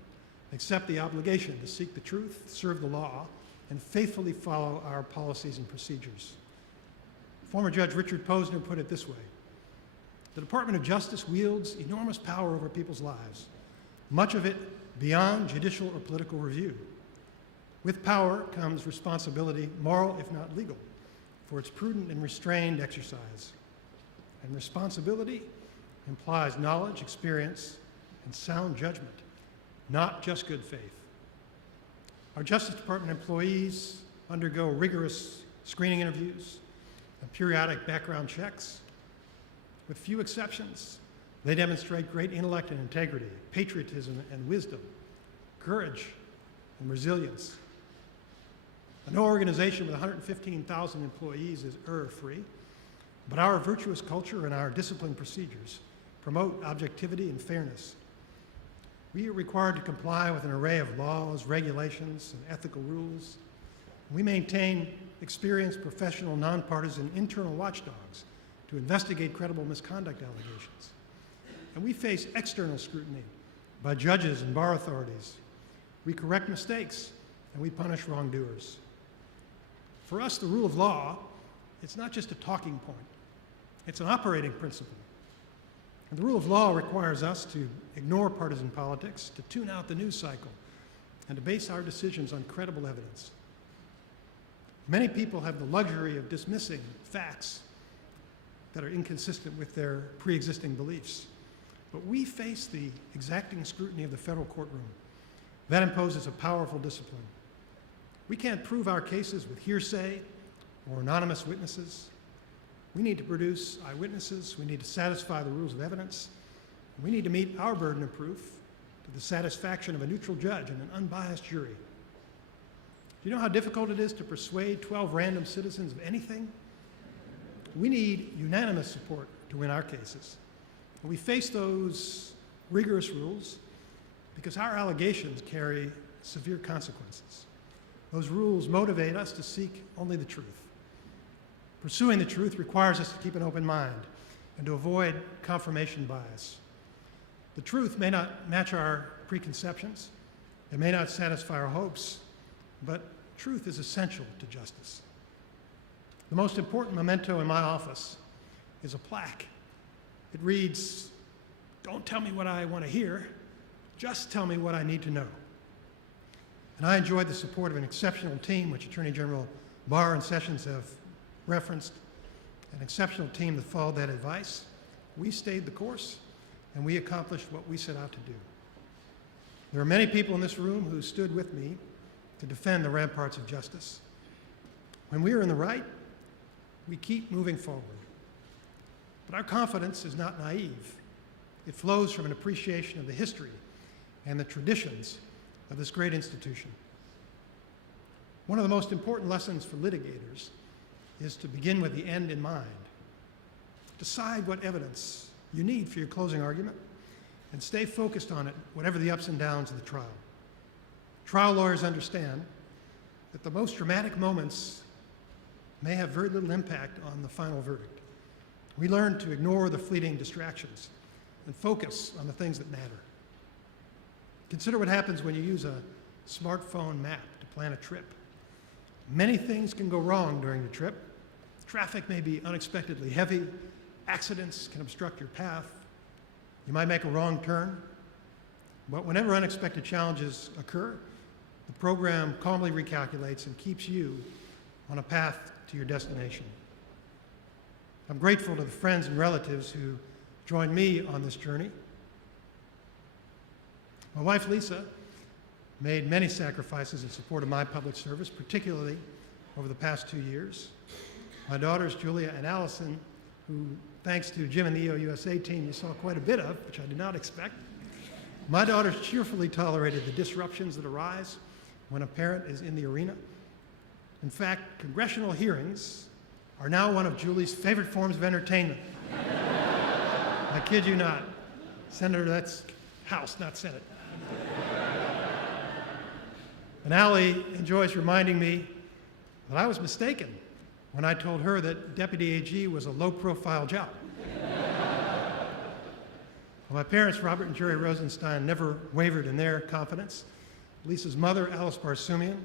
accept the obligation to seek the truth, serve the law, and faithfully follow our policies and procedures. Former Judge Richard Posner put it this way: the Department of Justice wields enormous power over people's lives, much of it beyond judicial or political review. With power comes responsibility, moral if not legal, for its prudent and restrained exercise. And responsibility implies knowledge, experience, and sound judgment, not just good faith. Our Justice Department employees undergo rigorous screening interviews and periodic background checks. With few exceptions, they demonstrate great intellect and integrity, patriotism and wisdom, courage and resilience. No organization with 115,000 employees is error-free, but our virtuous culture and our disciplined procedures promote objectivity and fairness. We are required to comply with an array of laws, regulations, and ethical rules. We maintain experienced, professional, nonpartisan internal watchdogs to investigate credible misconduct allegations. And we face external scrutiny by judges and bar authorities. We correct mistakes, and we punish wrongdoers. For us, the rule of law, it's not just a talking point. It's an operating principle. And the rule of law requires us to ignore partisan politics, to tune out the news cycle, and to base our decisions on credible evidence. Many people have the luxury of dismissing facts that are inconsistent with their pre-existing beliefs. But we face the exacting scrutiny of the federal courtroom. That imposes a powerful discipline. We can't prove our cases with hearsay or anonymous witnesses. We need to produce eyewitnesses. We need to satisfy the rules of evidence. We need to meet our burden of proof to the satisfaction of a neutral judge and an unbiased jury. Do you know how difficult it is to persuade 12 random citizens of anything? We need unanimous support to win our cases. And we face those rigorous rules because our allegations carry severe consequences. Those rules motivate us to seek only the truth. Pursuing the truth requires us to keep an open mind and to avoid confirmation bias. The truth may not match our preconceptions, it may not satisfy our hopes, but truth is essential to justice. The most important memento in my office is a plaque. It reads, "Don't tell me what I want to hear, just tell me what I need to know." And I enjoyed the support of an exceptional team, which Attorney General Barr and Sessions have referenced, an exceptional team that followed that advice. We stayed the course, and we accomplished what we set out to do. There are many people in this room who stood with me to defend the ramparts of justice. When we are in the right, we keep moving forward. But our confidence is not naive. It flows from an appreciation of the history and the traditions of this great institution. One of the most important lessons for litigators is to begin with the end in mind. Decide what evidence you need for your closing argument and stay focused on it, whatever the ups and downs of the trial. Trial lawyers understand that the most dramatic moments may have very little impact on the final verdict. We learn to ignore the fleeting distractions and focus on the things that matter. Consider what happens when you use a smartphone map to plan a trip. Many things can go wrong during the trip. Traffic may be unexpectedly heavy. Accidents can obstruct your path. You might make a wrong turn. But whenever unexpected challenges occur, the program calmly recalculates and keeps you on a path to your destination. I'm grateful to the friends and relatives who joined me on this journey. My wife, Lisa, made many sacrifices in support of my public service, particularly over the past 2 years. My daughters, Julia and Allison, who, thanks to Jim and the EOUSA team, you saw quite a bit of, which I did not expect. My daughters cheerfully tolerated the disruptions that arise when a parent is in the arena. In fact, congressional hearings are now one of Julie's favorite forms of entertainment. I kid you not. Senator, that's House, not Senate. And Allie enjoys reminding me that I was mistaken when I told her that Deputy AG was a low-profile job. Well, my parents, Robert and Jerry Rosenstein, never wavered in their confidence. Lisa's mother, Alice Barsoomian,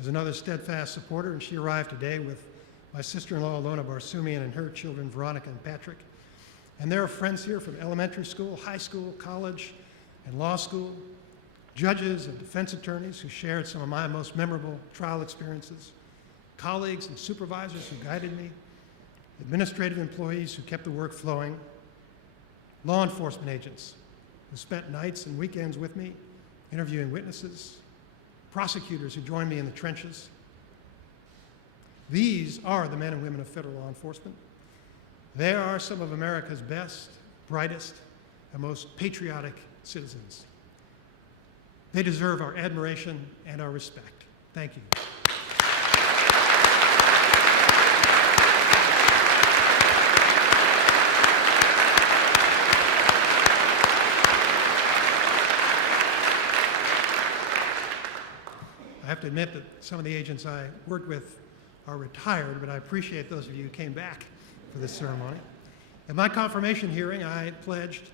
is another steadfast supporter, and she arrived today with my sister-in-law, Lona Barsoomian, and her children, Veronica and Patrick. And there are friends here from elementary school, high school, college, and law school, judges and defense attorneys who shared some of my most memorable trial experiences, colleagues and supervisors who guided me, administrative employees who kept the work flowing, law enforcement agents who spent nights and weekends with me, interviewing witnesses, prosecutors who joined me in the trenches. These are the men and women of federal law enforcement. They are some of America's best, brightest, and most patriotic citizens. They deserve our admiration and our respect. Thank you. have to admit that some of the agents I worked with are retired, but I appreciate those of you who came back for this ceremony. At my confirmation hearing, I pledged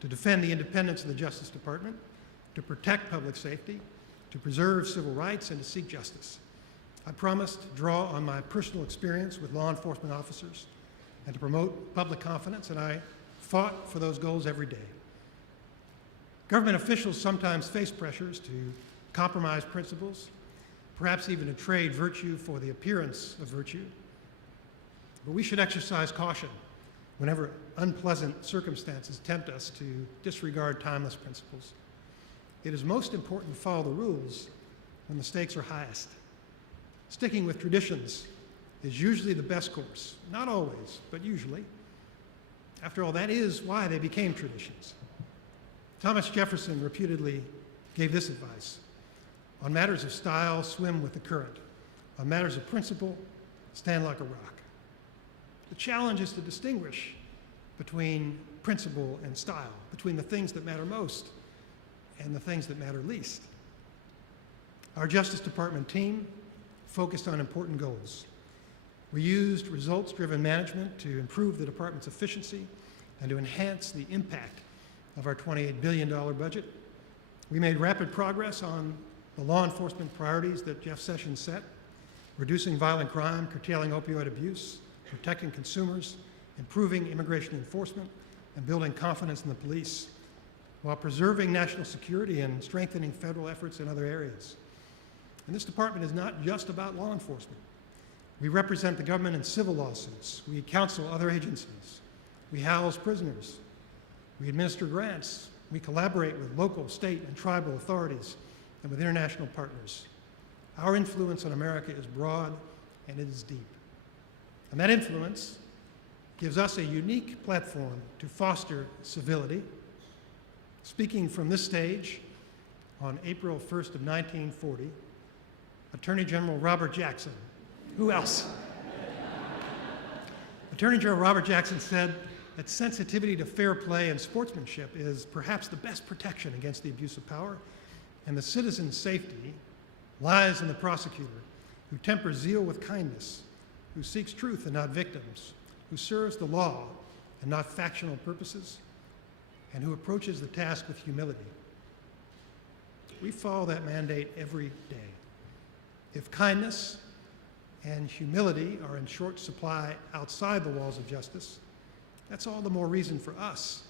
to defend the independence of the Justice Department, to protect public safety, to preserve civil rights, and to seek justice. I promised to draw on my personal experience with law enforcement officers and to promote public confidence, and I fought for those goals every day. Government officials sometimes face pressures to compromise principles, perhaps even to trade virtue for the appearance of virtue. But we should exercise caution whenever unpleasant circumstances tempt us to disregard timeless principles. It is most important to follow the rules when the stakes are highest. Sticking with traditions is usually the best course. Not always, but usually. After all, that is why they became traditions. Thomas Jefferson reputedly gave this advice: on matters of style, swim with the current. On matters of principle, stand like a rock. The challenge is to distinguish between principle and style, between the things that matter most and the things that matter least. Our Justice Department team focused on important goals. We used results-driven management to improve the department's efficiency and to enhance the impact of our $28 billion budget. We made rapid progress on the law enforcement priorities that Jeff Sessions set: reducing violent crime, curtailing opioid abuse, protecting consumers, improving immigration enforcement, and building confidence in the police, while preserving national security and strengthening federal efforts in other areas. And this department is not just about law enforcement. We represent the government in civil lawsuits. We counsel other agencies. We house prisoners. We administer grants. We collaborate with local, state, and tribal authorities and with international partners. Our influence on America is broad and it is deep. And that influence gives us a unique platform to foster civility. Speaking from this stage on April 1st of 1940, Attorney General Robert Jackson, who else? Attorney General Robert Jackson said that sensitivity to fair play and sportsmanship is perhaps the best protection against the abuse of power, and the citizen's safety lies in the prosecutor who tempers zeal with kindness, who seeks truth and not victims, who serves the law and not factional purposes, and who approaches the task with humility. We follow that mandate every day. If kindness and humility are in short supply outside the walls of justice, that's all the more reason for us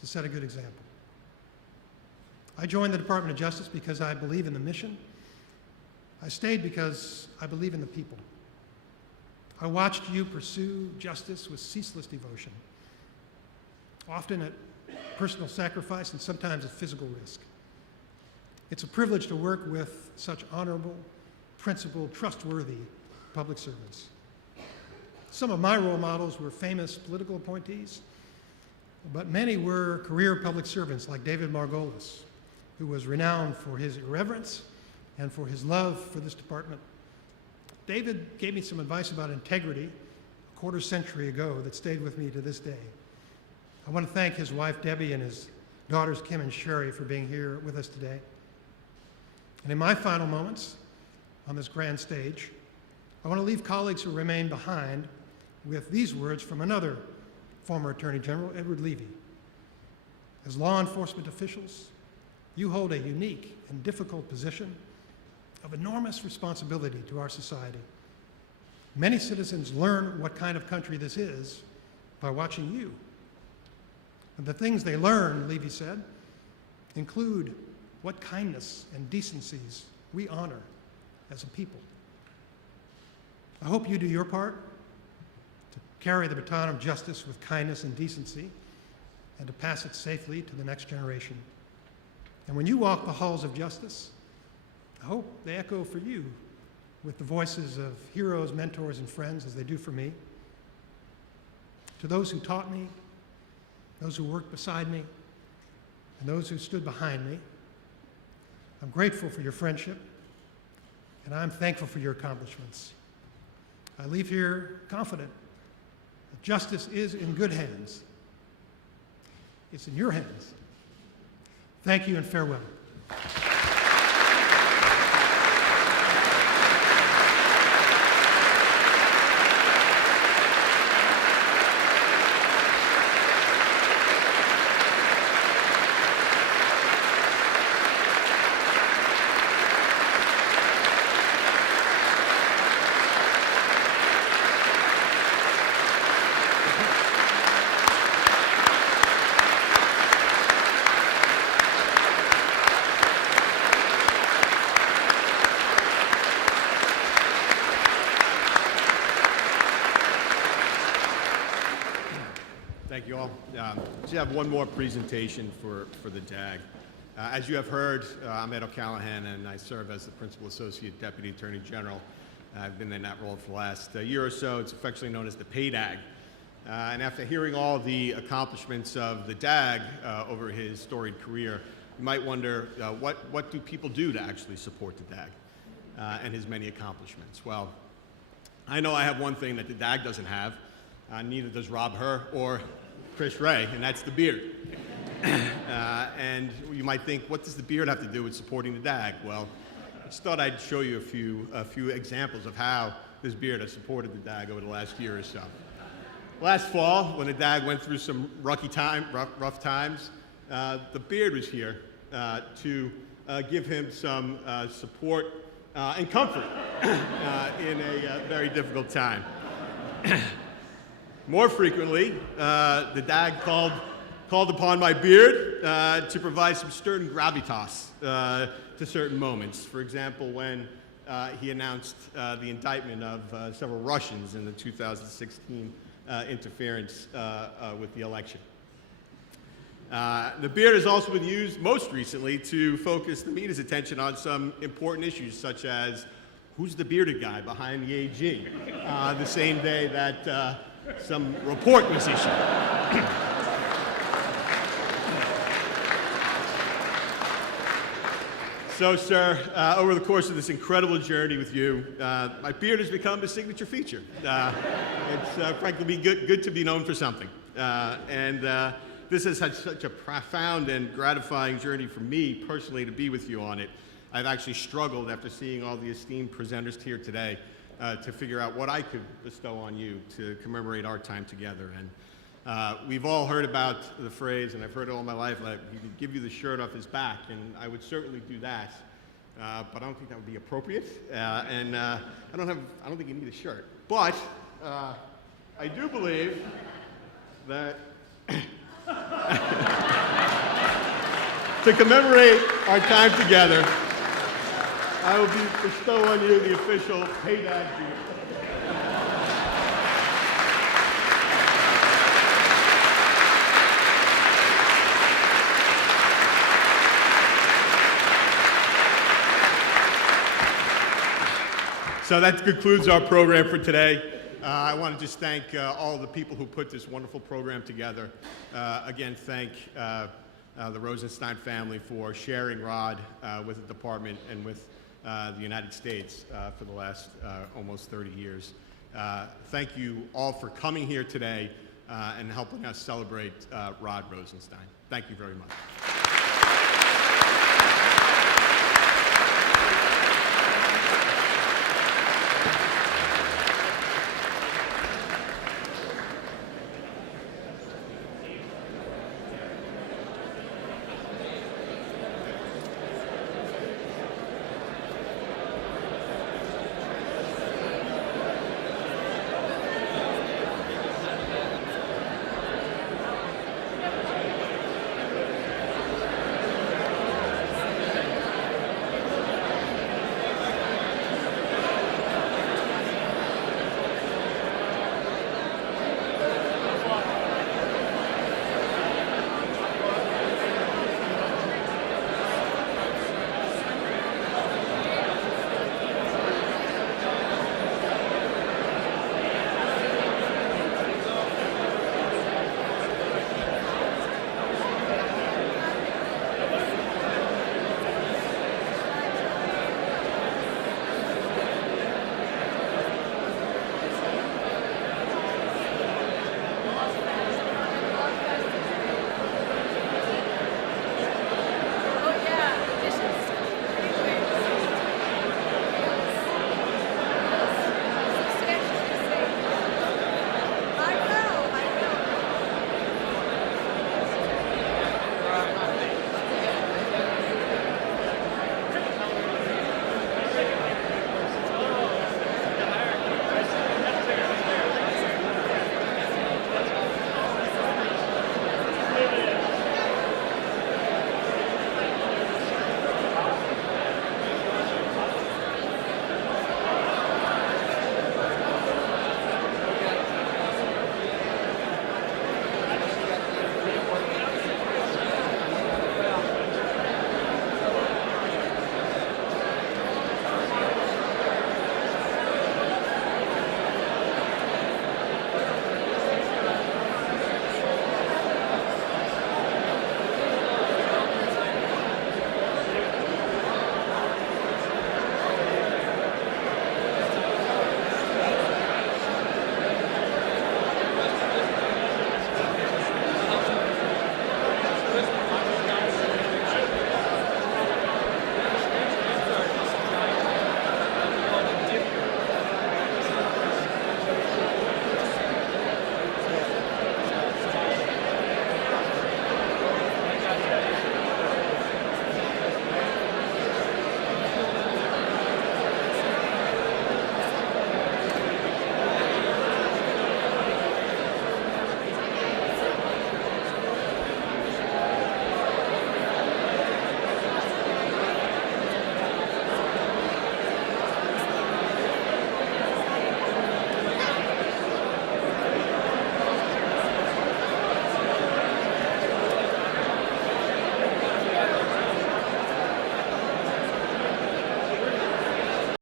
to set a good example. I joined the Department of Justice because I believe in the mission. I stayed because I believe in the people. I watched you pursue justice with ceaseless devotion, often at personal sacrifice and sometimes at physical risk. It's a privilege to work with such honorable, principled, trustworthy public servants. Some of my role models were famous political appointees, but many were career public servants like David Margolis, who was renowned for his irreverence and for his love for this department. David gave me some advice about integrity a quarter century ago that stayed with me to this day. I want to thank his wife Debbie and his daughters Kim and Sherry for being here with us today. And in my final moments on this grand stage, I want to leave colleagues who remain behind with these words from another former Attorney General, Edward Levy. As law enforcement officials, you hold a unique and difficult position of enormous responsibility to our society. Many citizens learn what kind of country this is by watching you. And the things they learn, Levy said, include what kindness and decencies we honor as a people. I hope you do your part to carry the baton of justice with kindness and decency and to pass it safely to the next generation. And when you walk the halls of justice, I hope they echo for you with the voices of heroes, mentors, and friends as they do for me. To those who taught me, those who worked beside me, and those who stood behind me, I'm grateful for your friendship, and I'm thankful for your accomplishments. I leave here confident that justice is in good hands. It's in your hands. Thank you and farewell. just have one more presentation for the DAG. As you have heard, I'm Ed O'Callahan, and I serve as the Principal Associate Deputy Attorney General. I've been in that role for the last year or so. It's affectionately known as the PAYDAG. And after hearing all the accomplishments of the DAG over his storied career, you might wonder, what do people do to actually support the DAG and his many accomplishments? Well, I know I have one thing that the DAG doesn't have, neither does Rob Hur or Chris Wray, and that's the beard. And you might think, what does the beard have to do with supporting the DAG? Well, I just thought I'd show you a few examples of how this beard has supported the DAG over the last year or so. Last fall, when the DAG went through some rough times, the beard was here to give him some support and comfort in a very difficult time. More frequently, the DAG called upon my beard to provide some stern gravitas to certain moments. For example, when he announced the indictment of several Russians in the 2016 interference with the election. The beard has also been used most recently to focus the media's attention on some important issues, such as who's the bearded guy behind the AG, the same day that some report was issued. So, sir, over the course of this incredible journey with you, my beard has become a signature feature. It's frankly good to be known for something. This has had such a profound and gratifying journey for me personally to be with you on it. I've actually struggled after seeing all the esteemed presenters here today to figure out what I could bestow on you to commemorate our time together. And we've all heard about the phrase, and I've heard it all my life, like he could give you the shirt off his back, and I would certainly do that. But I don't think that would be appropriate, and I don't think you need a shirt. But I do believe that to commemorate our time together, I will bestow on you the official PAYDAG beard. So that concludes our program for today. I want to just thank all the people who put this wonderful program together. Again, thank the Rosenstein family for sharing Rod with the department and with the United States for the last almost 30 years. Thank you all for coming here today and helping us celebrate Rod Rosenstein. Thank you very much.